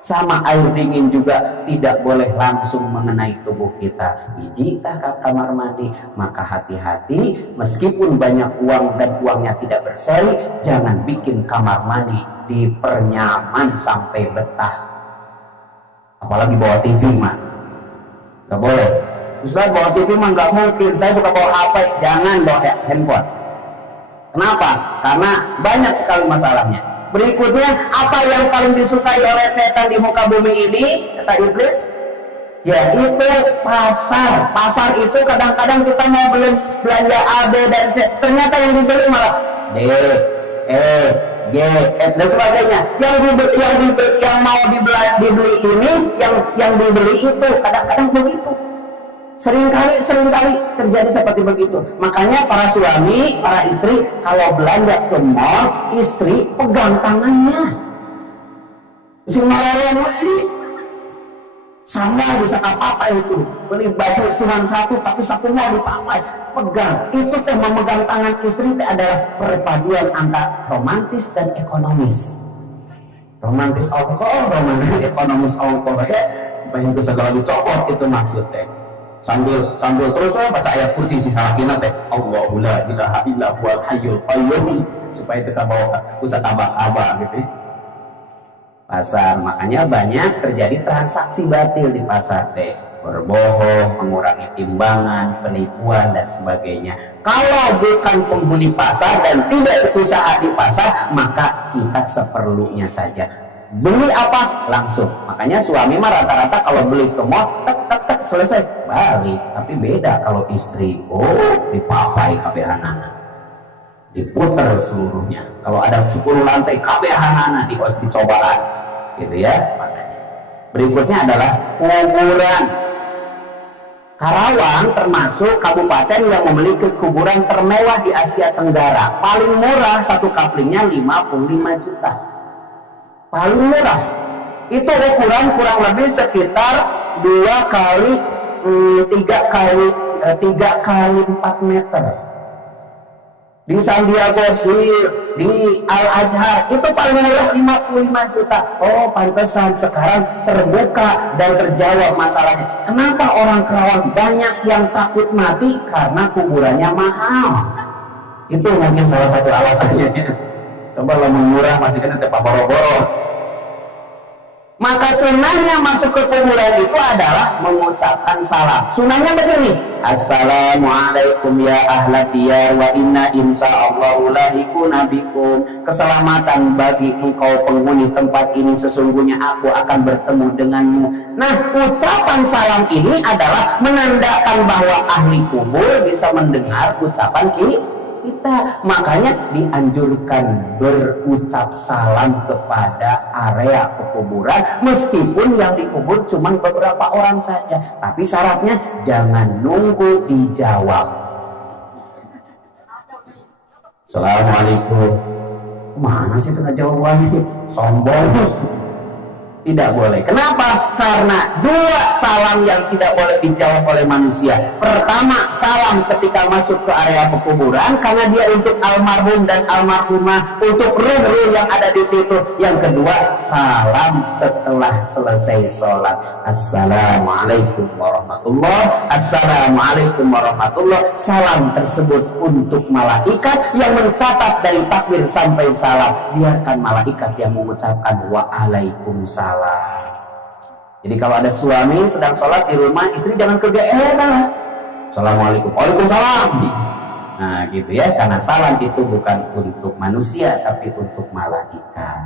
Sama air dingin juga tidak boleh langsung mengenai tubuh kita. Jika ke kamar mandi, maka hati-hati, meskipun banyak uang dan uangnya tidak berseri, jangan bikin kamar mandi dipernyaman sampai betah. Apalagi bawa TV mah, nggak boleh. Ustaz, bawa TV mah nggak mungkin, saya suka bawa HP. Jangan bawa handphone. Kenapa? Karena banyak sekali masalahnya. Berikutnya, apa yang paling disukai oleh setan di muka bumi ini, kata iblis? Yaitu pasar. Pasar itu kadang-kadang kita mau belanja A, B, dan C, ternyata yang dibeli malah D, E, G, F, dan sebagainya. Yang mau dibeli ini, yang dibeli itu, kadang-kadang begitu. Seringkali terjadi seperti begitu. Makanya para suami, para istri, kalau belanja ke mall, istri pegang tangannya. Sama bisa apa itu. Beli baju cuma satu, tapi satunya dipakai. Pegang. Itu teh memegang tangan istri adalah perpaduan antara romantis dan ekonomis. Romantis alkohol, romantis ekonomis alkohol ya. Supaya itu segala dicopot, itu maksudnya. Sambil terus baca ayat kursi si salakina teh Allahu la ilaha illa huwal hayyul qayyum, supaya kita bawa usah tabak gitu. Pasar, makanya banyak terjadi transaksi batil di pasar teh, berbohong, mengurangi timbangan, penipuan dan sebagainya. Kalau bukan penghuni pasar dan tidak berusaha di pasar, maka kita seperlunya saja. Beli apa langsung. Makanya suami mah rata-rata kalau beli ke mall tek selesai balik. Tapi beda kalau istri, dipapai kabehanana, diputer seluruhnya. Kalau ada 10 lantai kabehanana dicobaan gitu ya. Makanya berikutnya adalah kuburan. Karawang termasuk kabupaten yang memiliki kuburan termewah di Asia Tenggara. Paling murah satu kaplingnya 55 juta. Paling murah. Itu ukuran kurang lebih sekitar 3 kali 4 meter. Di Sandiago, di Al-Azhar itu paling murah 55 juta. Oh, pantesan sekarang terbuka dan terjawab masalahnya. Kenapa orang Karawang banyak yang takut mati? Karena kuburannya mahal. Itu mungkin salah satu alasannya. Coba lo murah masih kena tepak boro-boro. Maka sunahnya masuk ke kuburan itu adalah mengucapkan salam. Sunahnya begini: Assalamualaikum ya ahlat diyar wa inna insyaallahu lahiquna bikum. Keselamatan bagi engkau penghuni tempat ini, sesungguhnya aku akan bertemu denganmu. Nah, ucapan salam ini adalah menandakan bahwa ahli kubur bisa mendengar ucapan kita. Makanya dianjurkan berucap salam kepada area pekuburan, meskipun yang dikubur cuma beberapa orang saja. Tapi syaratnya jangan nunggu dijawab. Assalamualaikum. Mana sih tengah jawabannya? Sombong. Tidak boleh. Kenapa? Karena 2 salam yang tidak boleh dijawab oleh manusia. Pertama, salam ketika masuk ke area pekuburan, karena dia untuk almarhum dan almarhumah, untuk ruh-ruh yang ada di situ. Yang kedua, salam setelah selesai sholat. Assalamualaikum warahmatullah. Assalamualaikum warahmatullah. Salam tersebut untuk malaikat yang mencatat dari takbir sampai salam. Biarkan malaikat yang mengucapkan waalaikumsalam. Jadi kalau ada suami sedang sholat di rumah, istri jangan kegeeran. Assalamualaikum, waalaikumsalam. Nah gitu ya, karena salam itu bukan untuk manusia tapi untuk malaikat.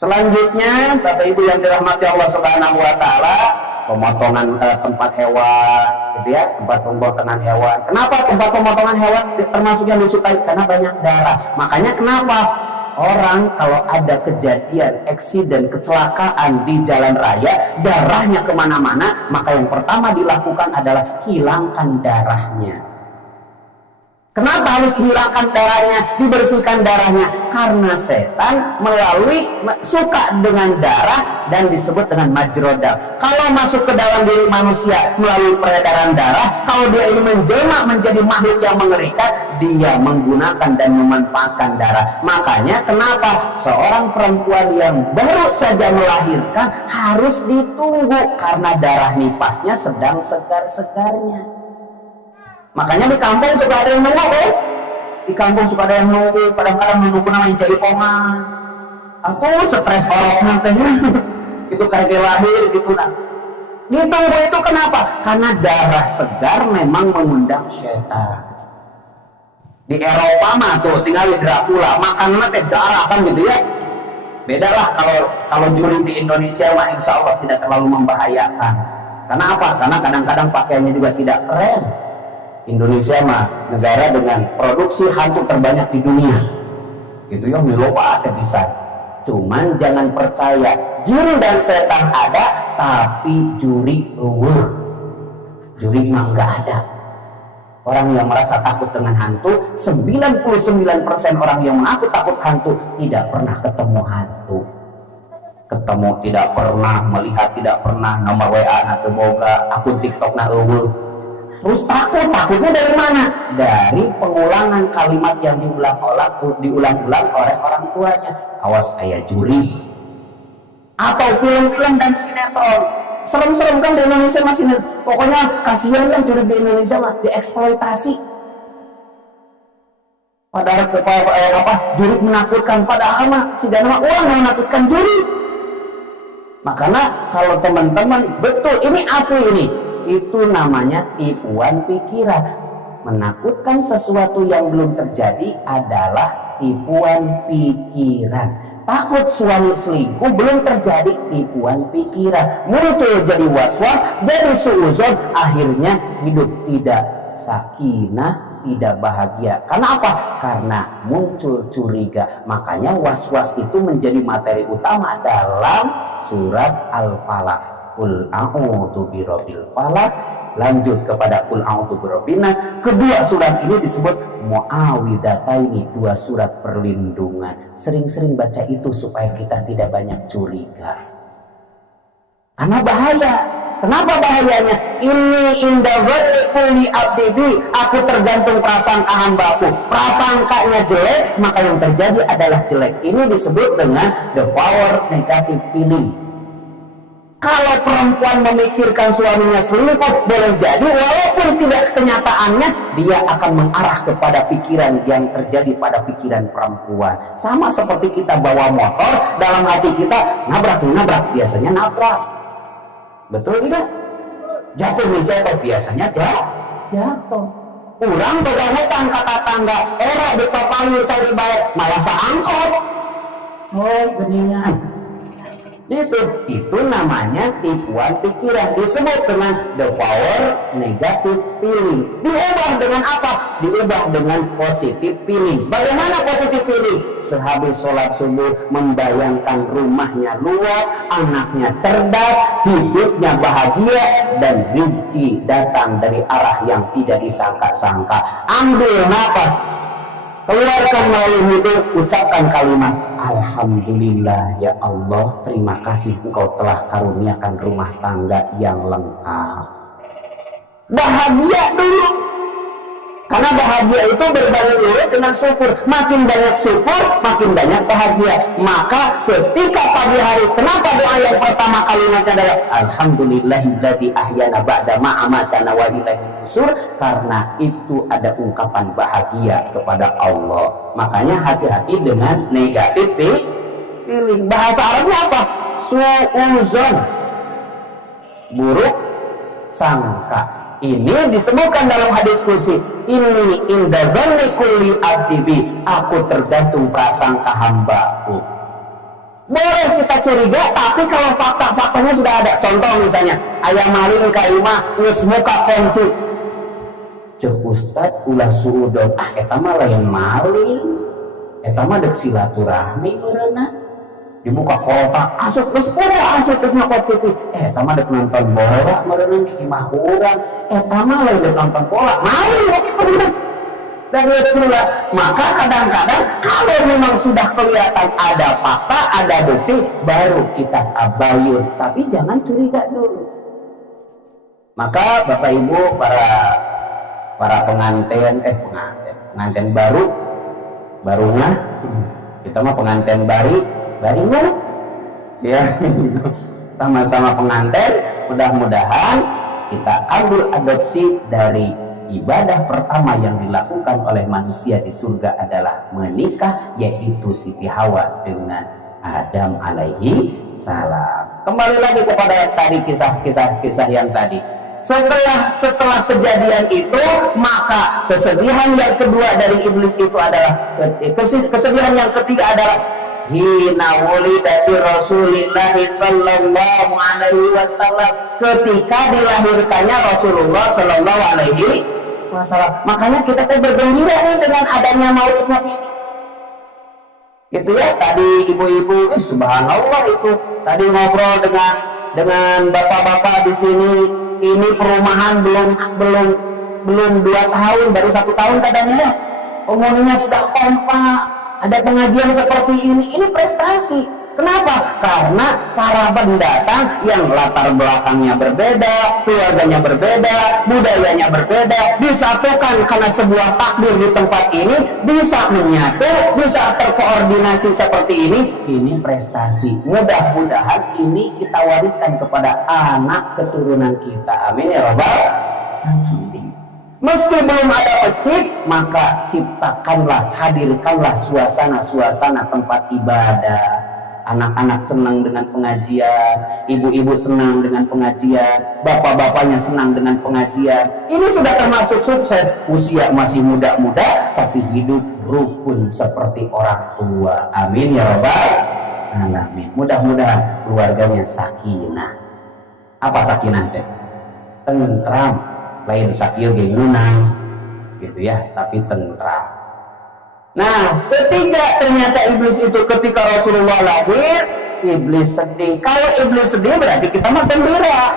Selanjutnya, Bapak Ibu yang dirahmati Allah Subhanahu wa taala, pemotongan tempat hewan, gitu ya, tempat pemotongan hewan. Kenapa tempat pemotongan hewan termasuk yang disukai? Karena banyak darah. Makanya kenapa orang kalau ada kejadian, eksiden, kecelakaan di jalan raya, darahnya kemana-mana, maka yang pertama dilakukan adalah hilangkan darahnya. Kenapa harus dihilangkan darahnya, dibersihkan darahnya? Karena setan suka dengan darah dan disebut dengan majrodam. Kalau masuk ke dalam diri manusia melalui peredaran darah, kalau dia ini menjelma menjadi makhluk yang mengerikan, dia menggunakan dan memanfaatkan darah. Makanya kenapa seorang perempuan yang baru saja melahirkan harus ditunggu, karena darah nipasnya sedang segar-segarnya. Makanya di kampung suka ada yang nunggu, di kampung suka ada yang nunggu, kadang-kadang menunggu namanya jadi koma, atau stres orang nantinya, itu kayak lahir gitu nah. Ditunggu itu kenapa? Karena darah segar memang mengundang setan. Di Eropa mah tuh tinggal di Dracula, makanannya teh darah kan gitu ya. Beda lah kalau juri di Indonesia mah insya Allah tidak terlalu membahayakan. Karena apa? Karena kadang-kadang pakaiannya juga tidak keren. Indonesia mah negara dengan produksi hantu terbanyak di dunia, gitu ya, miloba ada bisa. Cuman jangan percaya jin dan setan ada, tapi juri juri mah nggak ada. Orang yang merasa takut dengan hantu, 99% orang yang mengaku takut hantu tidak pernah ketemu hantu. Ketemu tidak pernah, melihat tidak pernah, nomor WA na teu boga, akun TikTok na eueuh. Terus takutnya dari mana? Dari pengulangan kalimat yang diulang-ulang oleh orang tuanya. Awas aya juri. Atau film-film dan sinetron. Serem-serem kan di Indonesia masih. Pokoknya kasihan kan juri di Indonesia mah dieksploitasi. Padahal juri menakutkan, padahal mah si dana orang yang menakutkan juri. Makanya kalau teman-teman betul ini asli ini. Itu namanya tipuan pikiran. Menakutkan sesuatu yang belum terjadi adalah tipuan pikiran. Takut suami selingkuh belum terjadi, tipuan pikiran. Muncul jadi was-was, jadi suuzon, akhirnya hidup tidak sakinah, tidak bahagia. Karena apa? Karena muncul curiga. Makanya was-was itu menjadi materi utama dalam surat Al-Falaq. Qul a'udzu birabbil falaq, lanjut kepada qul a'udzu birabbin nas. Kedua surat ini disebut muawwidataini, dua surat perlindungan. Sering-sering baca itu supaya kita tidak banyak curiga. Karena bahaya. Kenapa bahayanya? Ini inda dzanni kulli abdi bi, aku tergantung prasangka hambaku. Prasangkanya jelek, maka yang terjadi adalah jelek. Ini disebut dengan the power negative feeling. Kalau perempuan memikirkan suaminya selingkuh, boleh jadi walaupun tidak kenyataannya, dia akan mengarah kepada pikiran yang terjadi pada pikiran perempuan. Sama seperti kita bawa motor, dalam hati kita nabrak, biasanya nabrak. Betul tidak? Jatuh biasanya jatuh. Kurang begahutan kata tangga, era dipapangi cari baik, malah saangkot. Oh, geningan. Itu namanya tipuan pikiran, disebut dengan the power negative feeling. Diubah dengan apa? Diubah dengan positive feeling. Bagaimana positive feeling? Sehabis sholat subuh membayangkan rumahnya luas, anaknya cerdas, hidupnya bahagia, dan rezeki datang dari arah yang tidak disangka-sangka. Ambil nafas, keluarkan melalui hidung, ucapkan kalimat Alhamdulillah ya Allah, terima kasih Engkau telah karuniakan rumah tangga yang lengkap. Bahagia dulu. Karena bahagia itu berbanding lurus dengan syukur. Makin banyak syukur, makin banyak bahagia. Maka ketika pagi hari, kenapa doa yang pertama kalimatnya adalah Alhamdulillahilladzi ahyana ba'da ma amatana wa ilaihi nusyur? Karena itu ada ungkapan bahagia kepada Allah. Makanya hati-hati dengan negatif feeling. Bahasa Arabnya apa? Su'uzon, buruk sangka. Ini disebutkan dalam hadis kursi. Ini inda dzanni kulli abdi bi, aku tergantung prasangka hambaku. Boleh kita curiga, tapi kalau fakta-faktanya sudah ada. Contoh misalnya, ayam maling kaima geus muka koncu. Cek Ustad ulah suudon, eta mah lain maling. Eta mah dek silaturahmi meureunna. Di muka kota asup geus pura asup dek nyokot TV. Eta mah dek nonton bola meureunna di imah urang. Eta mah lain dek nonton bola. Maling oke bener. Dan jelas, maka kadang-kadang kalau memang sudah kelihatan ada fakta, ada bukti, baru kita tabayun, tapi jangan curiga dulu. Maka Bapak Ibu para pengantin barunya, kita mah pengantin barinya, ya, sama-sama pengantin. Mudah-mudahan kita ambil adopsi dari ibadah pertama yang dilakukan oleh manusia di surga adalah menikah, yaitu Siti Hawa dengan Adam alaihi salam. Kembali lagi kepada tadi kisah yang tadi. Setelah kejadian itu, maka kesedihan yang kedua dari iblis itu adalah kesedihan yang ketiga adalah hina wulidati Rasulillah sallallahu alaihi wasallam, ketika dilahirkannya Rasulullah sallallahu alaihi wasallam. Makanya kita bergembira nih dengan adanya maulidnya ini. Gitu ya, tadi ibu-ibu, subhanallah itu tadi ngobrol dengan bapak-bapak di sini. Ini perumahan belum 2 tahun, baru 1 tahun katanya. Penghuninya sudah kompak, ada pengajian seperti ini prestasi. Kenapa? Karena para pendatang yang latar belakangnya berbeda, keluarganya berbeda, budayanya berbeda, disatukan karena sebuah takdir di tempat ini, bisa menyatu, bisa terkoordinasi seperti ini prestasi. Mudah-mudahan ini kita wariskan kepada anak keturunan kita. Amin ya rabbal alamin. Meski belum ada masjid, maka ciptakanlah, hadirkanlah suasana tempat ibadah. Anak-anak senang dengan pengajian, ibu-ibu senang dengan pengajian, bapak-bapaknya senang dengan pengajian. Ini sudah termasuk sukses. Usia masih muda-muda, tapi hidup rukun seperti orang tua. Amin ya rabbal alamin. Mudah-mudahan keluarganya sakinah. Apa sakinah teh? Tentram. Lain sakil gengunang, gitu ya, tapi tentram. Nah, ternyata iblis itu ketika Rasulullah lahir, iblis sedih. Kalau iblis sedih berarti kita mah gembira.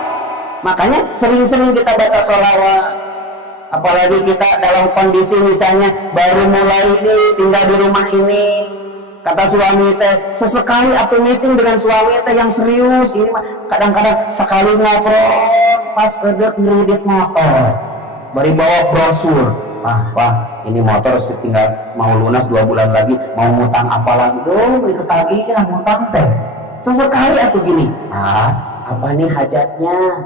Makanya sering-sering kita baca sholawat. Apalagi kita dalam kondisi misalnya baru mulai ini, tinggal di rumah ini. Kata suami teh, sesekali aku meeting dengan suami teh yang serius. Ini mah kadang-kadang sekali ngobrol pas kedek ngeridit motor. Bari bawa brosur. Wah, ini motor tinggal mau lunas 2 bulan lagi, mau ngutang apa lagi? Beri ketagihan ngutang teh. Sesekali aku gini, apa nih hajatnya?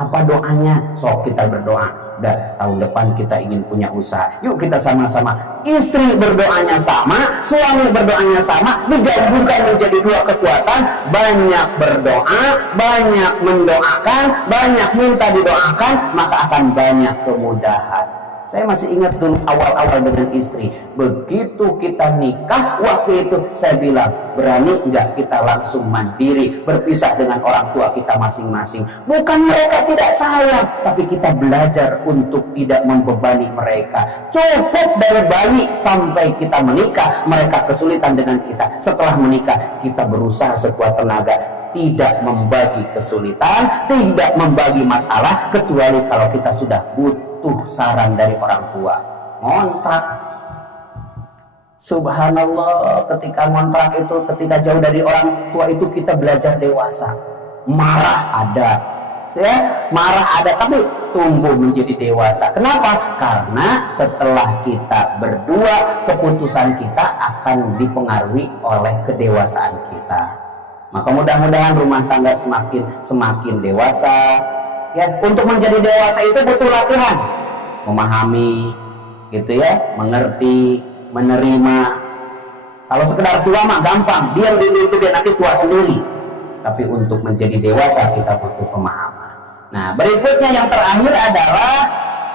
Apa doanya? Sok kita berdoa. Udah tahun depan kita ingin punya usaha. Yuk kita sama-sama. Istri berdoanya sama, suami berdoanya sama, digabungkan menjadi 2 kekuatan. Banyak berdoa, banyak mendoakan, banyak minta didoakan, maka akan banyak kemudahan. Saya masih ingat dulu awal-awal dengan istri. Begitu kita nikah, waktu itu saya bilang, berani enggak kita langsung mandiri, berpisah dengan orang tua kita masing-masing. Bukan mereka tidak sayang, tapi kita belajar untuk tidak membebani mereka. Cukup dari bayi sampai kita menikah, mereka kesulitan dengan kita. Setelah menikah, kita berusaha sekuat tenaga, tidak membagi kesulitan, tidak membagi masalah, kecuali kalau kita sudah butuh saran dari orang tua. Ngontrak, subhanallah, ketika ngontrak itu, ketika jauh dari orang tua itu kita belajar dewasa. Marah ada, marah ada, tapi tumbuh menjadi dewasa. Kenapa? Karena setelah kita berdua, keputusan kita akan dipengaruhi oleh kedewasaan kita. Maka mudah-mudahan rumah tangga semakin dewasa. Ya, untuk menjadi dewasa itu butuh latihan, memahami, gitu ya, mengerti, menerima. Kalau sekedar tua mah gampang, diam dulu itu dia nanti tua sendiri. Tapi untuk menjadi dewasa kita butuh pemahaman. Nah, berikutnya yang terakhir adalah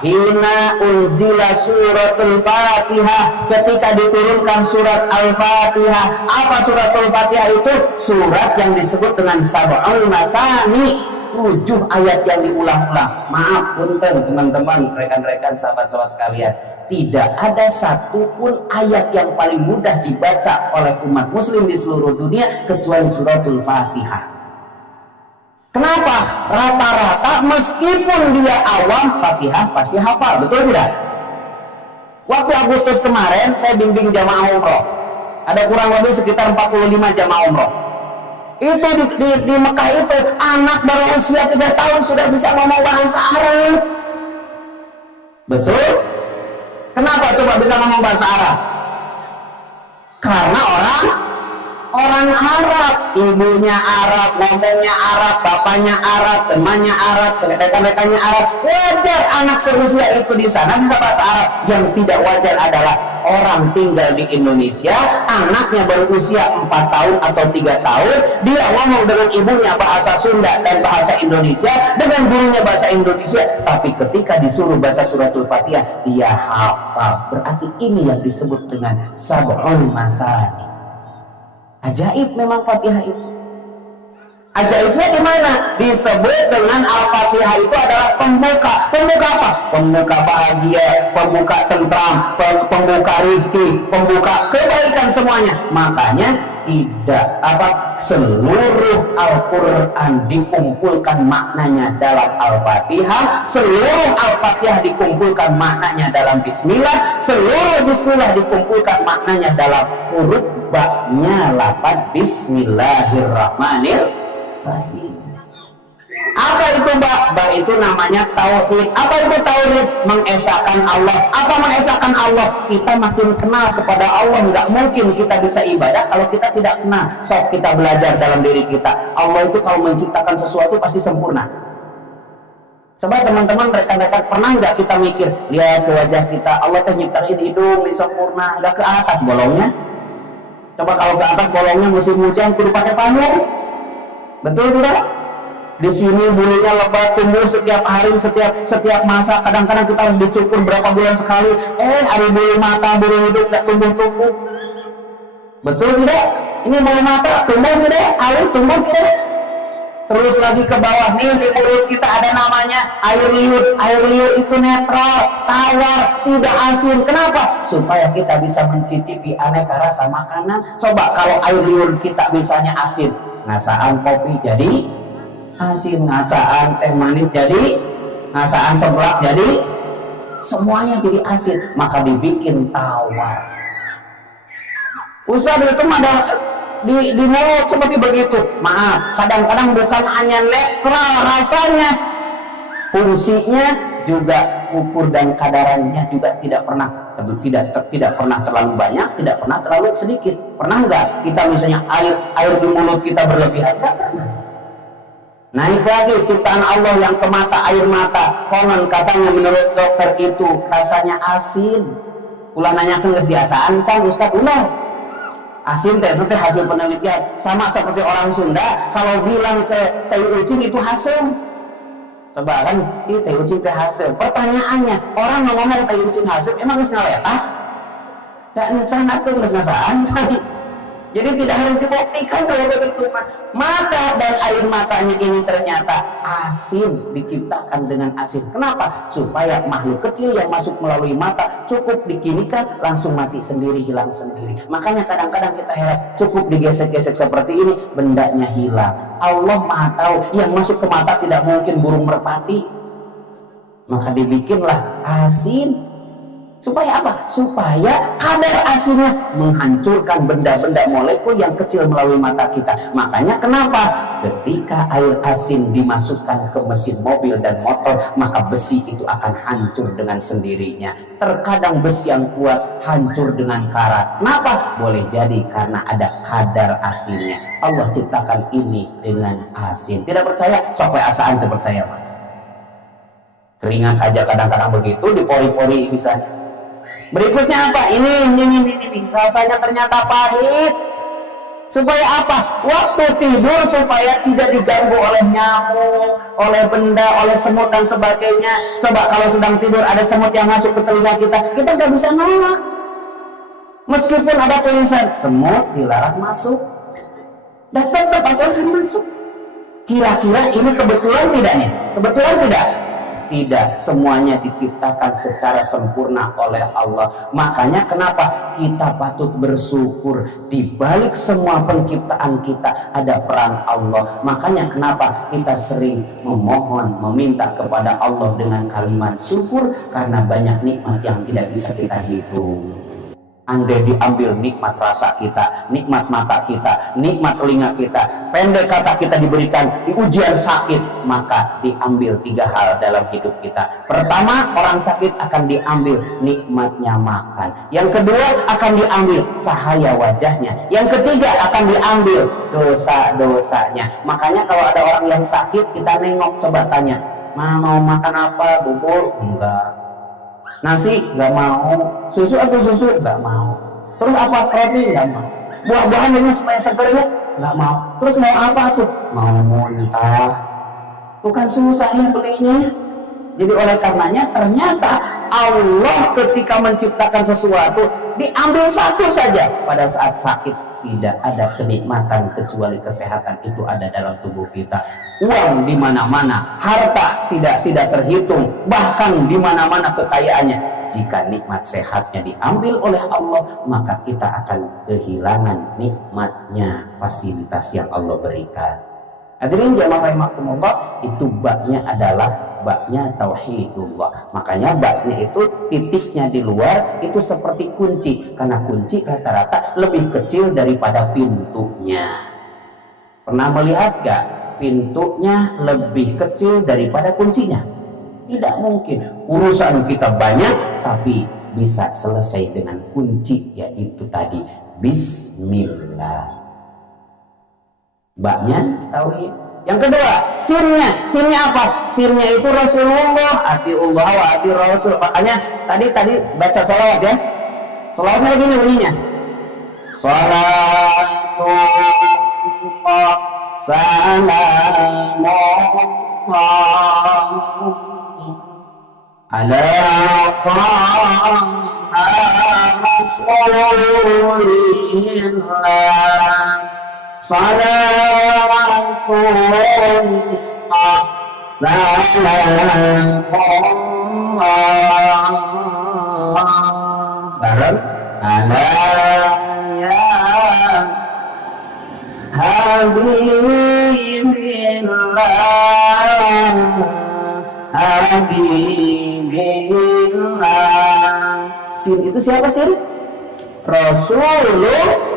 hina unzila suratul Fatihah, ketika diturunkan surat Al-Fatihah. Apa suratul Fatihah itu? Surat yang disebut dengan sab'ul masani, 7 ayat yang diulang-ulang. Maaf punten teman-teman, rekan-rekan, sahabat-sahabat sekalian, tidak ada satupun ayat yang paling mudah dibaca oleh umat muslim di seluruh dunia kecuali suratul Fatihah. Kenapa? Rata-rata meskipun dia awam, Fatihah pasti hafal, betul tidak? Waktu Agustus kemarin saya bimbing jamaah umroh, ada kurang lebih sekitar 45 jamaah umroh. Itu di Mekah itu anak baru usia 3 tahun sudah bisa ngomong bahasa Arab. Betul? Kenapa coba bisa ngomong bahasa Arab? Karena orang Arab, ibunya Arab, ngomongnya Arab, bapaknya Arab, temannya Arab, rekan-rekannya Arab. Wajar anak seusia itu di sana bisa bahasa Arab. Yang tidak wajar adalah orang tinggal di Indonesia, anaknya berusia 4 tahun atau 3 tahun, dia ngomong dengan ibunya bahasa Sunda dan bahasa Indonesia, dengan gurunya bahasa Indonesia, tapi ketika disuruh baca suratul Fatihah, dia hafal. Berarti ini yang disebut dengan sab'ul masani. Ajaib memang Fatihah itu. Ajaibnya di mana? Disebut dengan Al-Fatihah itu adalah pembuka. Pembuka apa? Pembuka bahagia, pembuka tentram, pembuka rezeki, pembuka kebaikan semuanya. Makanya seluruh Al-Quran dikumpulkan maknanya dalam Al-Fatihah, seluruh Al-Fatihah dikumpulkan maknanya dalam Bismillah, seluruh Bismillah dikumpulkan maknanya dalam huruf ba-nya lafaz Bismillahirrahmanirrahim. Apa itu ba? Ba itu namanya tauhid. Apa itu tauhid? Mengesahkan Allah. Apa mengesahkan Allah? Kita makin kenal kepada Allah. Nggak mungkin kita bisa ibadah kalau kita tidak kenal. Sok kita belajar dalam diri kita. Allah itu kalau menciptakan sesuatu pasti sempurna. Coba teman-teman, rekan-rekan, pernah nggak kita mikir, lihat ke wajah kita, Allah tuh nyiptain hidung ini sempurna, nggak ke atas bolongnya? Coba kalau ke atas bolongnya musim hujan kudu pakai payung, betul tidak? Di sini bulunya lebat, tumbuh setiap hari, setiap masa. Kadang-kadang kita harus dicukur berapa bulan sekali. Ada bulu mata, bulu hidung nggak tumbuh-tumbuh, betul tidak? Ini bulu mata tumbuh tidak? Alis tumbuh tidak? Terus lagi ke bawah nih, di mulut kita ada namanya air liur. Air liur itu netral, tawar, tidak asin. Kenapa? Supaya kita bisa mencicipi aneka rasa makanan. Coba kalau air liur kita misalnya asin, ngasaan kopi jadi asin, ngasaan teh manis jadi, ngasaan seblak jadi, semuanya jadi asin. Maka dibikin tawar. Ustaz itu ada di mulut seperti begitu. Maaf, kadang-kadang bukan hanya netral rasanya, fungsinya juga, ukur dan kadarannya juga tidak pernah terlalu banyak, tidak pernah terlalu sedikit. Pernah nggak kita misalnya air di mulut kita berlebihan? Nggak pernah. Naik lagi ciptaan Allah yang ke mata, air mata, konon katanya menurut dokter itu rasanya asin. Ulah nanya ke biasaan kan Ustaz, ulah asin teh itu hasil penelitian. Sama seperti orang Sunda kalau bilang ke teh ucing itu asam. Coba kan, teh ucing teh asam. Pertanyaannya, orang ngomong teh ucing asam emang geus ngaletah? Da encan atuh geus ngasaan. Jadi tidak harus dibuktikan kalau begitu. Mata dan air matanya ini ternyata asin, diciptakan dengan asin. Kenapa? Supaya makhluk kecil yang masuk melalui mata cukup dikinikan langsung mati sendiri, hilang sendiri. Makanya kadang-kadang kita heran, cukup digesek-gesek seperti ini bendanya hilang. Allah Maha tahu yang masuk ke mata tidak mungkin burung merpati. Maka dibikinlah asin. Supaya apa? Supaya kadar asinnya menghancurkan benda-benda molekul yang kecil melalui mata kita. Makanya kenapa? Ketika air asin dimasukkan ke mesin mobil dan motor, maka besi itu akan hancur dengan sendirinya. Terkadang besi yang kuat hancur dengan karat. Kenapa? Boleh jadi karena ada kadar asinnya. Allah ciptakan ini dengan asin. Tidak percaya? Sampai asaan terpercaya. Keringat aja kadang-kadang begitu, di pori-pori misalnya. Berikutnya apa? Ini rasanya ternyata pahit. Supaya apa? Waktu tidur supaya tidak diganggu oleh nyamuk, oleh benda, oleh semut dan sebagainya. Coba kalau sedang tidur ada semut yang masuk ke telinga kita nggak bisa nolak. Meskipun ada tulisan semut dilarang masuk, dan tetap akan masuk. Kira-kira ini kebetulan tidak nih? Kebetulan tidak? Tidak, semuanya diciptakan secara sempurna oleh Allah. Makanya kenapa kita patut bersyukur, di balik semua penciptaan kita ada peran Allah. Makanya kenapa kita sering memohon, meminta kepada Allah dengan kalimat syukur, karena banyak nikmat yang tidak bisa kita hitung. Andai diambil nikmat rasa kita, nikmat mata kita, nikmat telinga kita, pendek kata kita diberikan di ujian sakit, maka diambil 3 hal dalam hidup kita. Pertama, orang sakit akan diambil nikmatnya makan. Yang kedua, akan diambil cahaya wajahnya. Yang ketiga, akan diambil dosa-dosanya. Makanya kalau ada orang yang sakit, kita nengok, coba tanya, mau makan apa? Bubur? Enggak. Nasi nggak mau, susu atau susu nggak mau, terus apa roti nggak mau, buah-buahan ini supaya seger ya nggak mau, terus mau apa tuh? Mau muntah. Bukan susah ya belinya. Jadi oleh karenanya ternyata Allah ketika menciptakan sesuatu diambil satu saja. Pada saat sakit tidak ada kenikmatan kecuali kesehatan itu ada dalam tubuh kita. Uang di mana-mana, harta tidak terhitung, bahkan di mana-mana kekayaannya. Jika nikmat sehatnya diambil oleh Allah, maka kita akan kehilangan nikmatnya, fasilitas yang Allah berikan. Hadirin jamaah rahimakumullah, itu baknya adalah baknya tauhidullah. Makanya baknya itu titiknya di luar itu seperti kunci, karena kunci rata-rata lebih kecil daripada pintunya. Pernah melihat gak pintunya lebih kecil daripada kuncinya? Tidak mungkin. Urusan kita banyak tapi bisa selesai dengan kunci, yaitu tadi bismillah. Baknya tauhid. Yang kedua, sinnya apa? Sinnya itu Rasulullah, atiullah wa ati Rasul. Makanya tadi baca sholawat ya. Sholawatnya begini bunyinya. Salatullah salamullah ala Rasulillah. Salamullah bareng ala ya habibillah habibillah. Sin itu siapa sih? Rasulullah.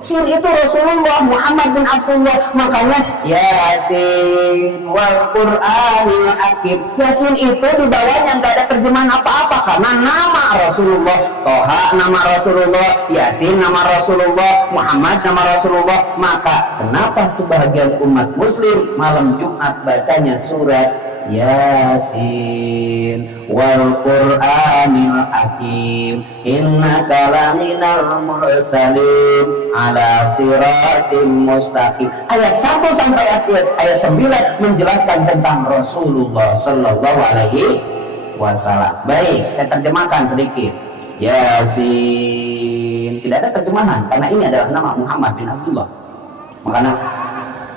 Sin itu Rasulullah Muhammad bin Abdullah. Makanya Yasin wal Qur'anil Hakim. Yasin itu di bawahnya nggak ada terjemahan apa-apa karena nama Rasulullah. Toha nama Rasulullah, Yasin nama Rasulullah, Muhammad nama Rasulullah. Maka kenapa sebagian umat muslim malam Jumat bacanya surat Yasin wal Qur'anil Hakim innaka laminal mursalin ala siratim mustaqim. Ayat 1 sampai ayat 9 menjelaskan tentang Rasulullah sallallahu alaihi wasallam. Baik, saya terjemahkan sedikit. Yasin tidak ada terjemahan karena ini adalah nama Muhammad bin Abdullah. Makanya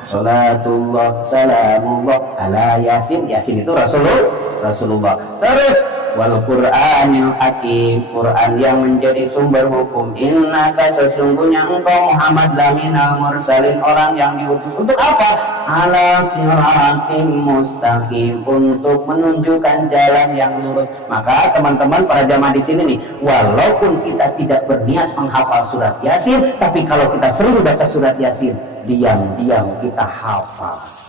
salatullah salamullah ala Yasin. Yasin itu Rasulullah. Terus wal Qur'anil Hakim, Quran yang menjadi sumber hukum. Innaka sesungguhnya engkau Muhammad laminal mursalin, orang yang diutus untuk apa? Ala siratim mustaqim, untuk menunjukkan jalan yang lurus. Maka teman-teman para jamaah di sini nih, walaupun kita tidak berniat menghafal surat Yasin, tapi kalau kita sering baca surat Yasin, diam-diam kita hafal.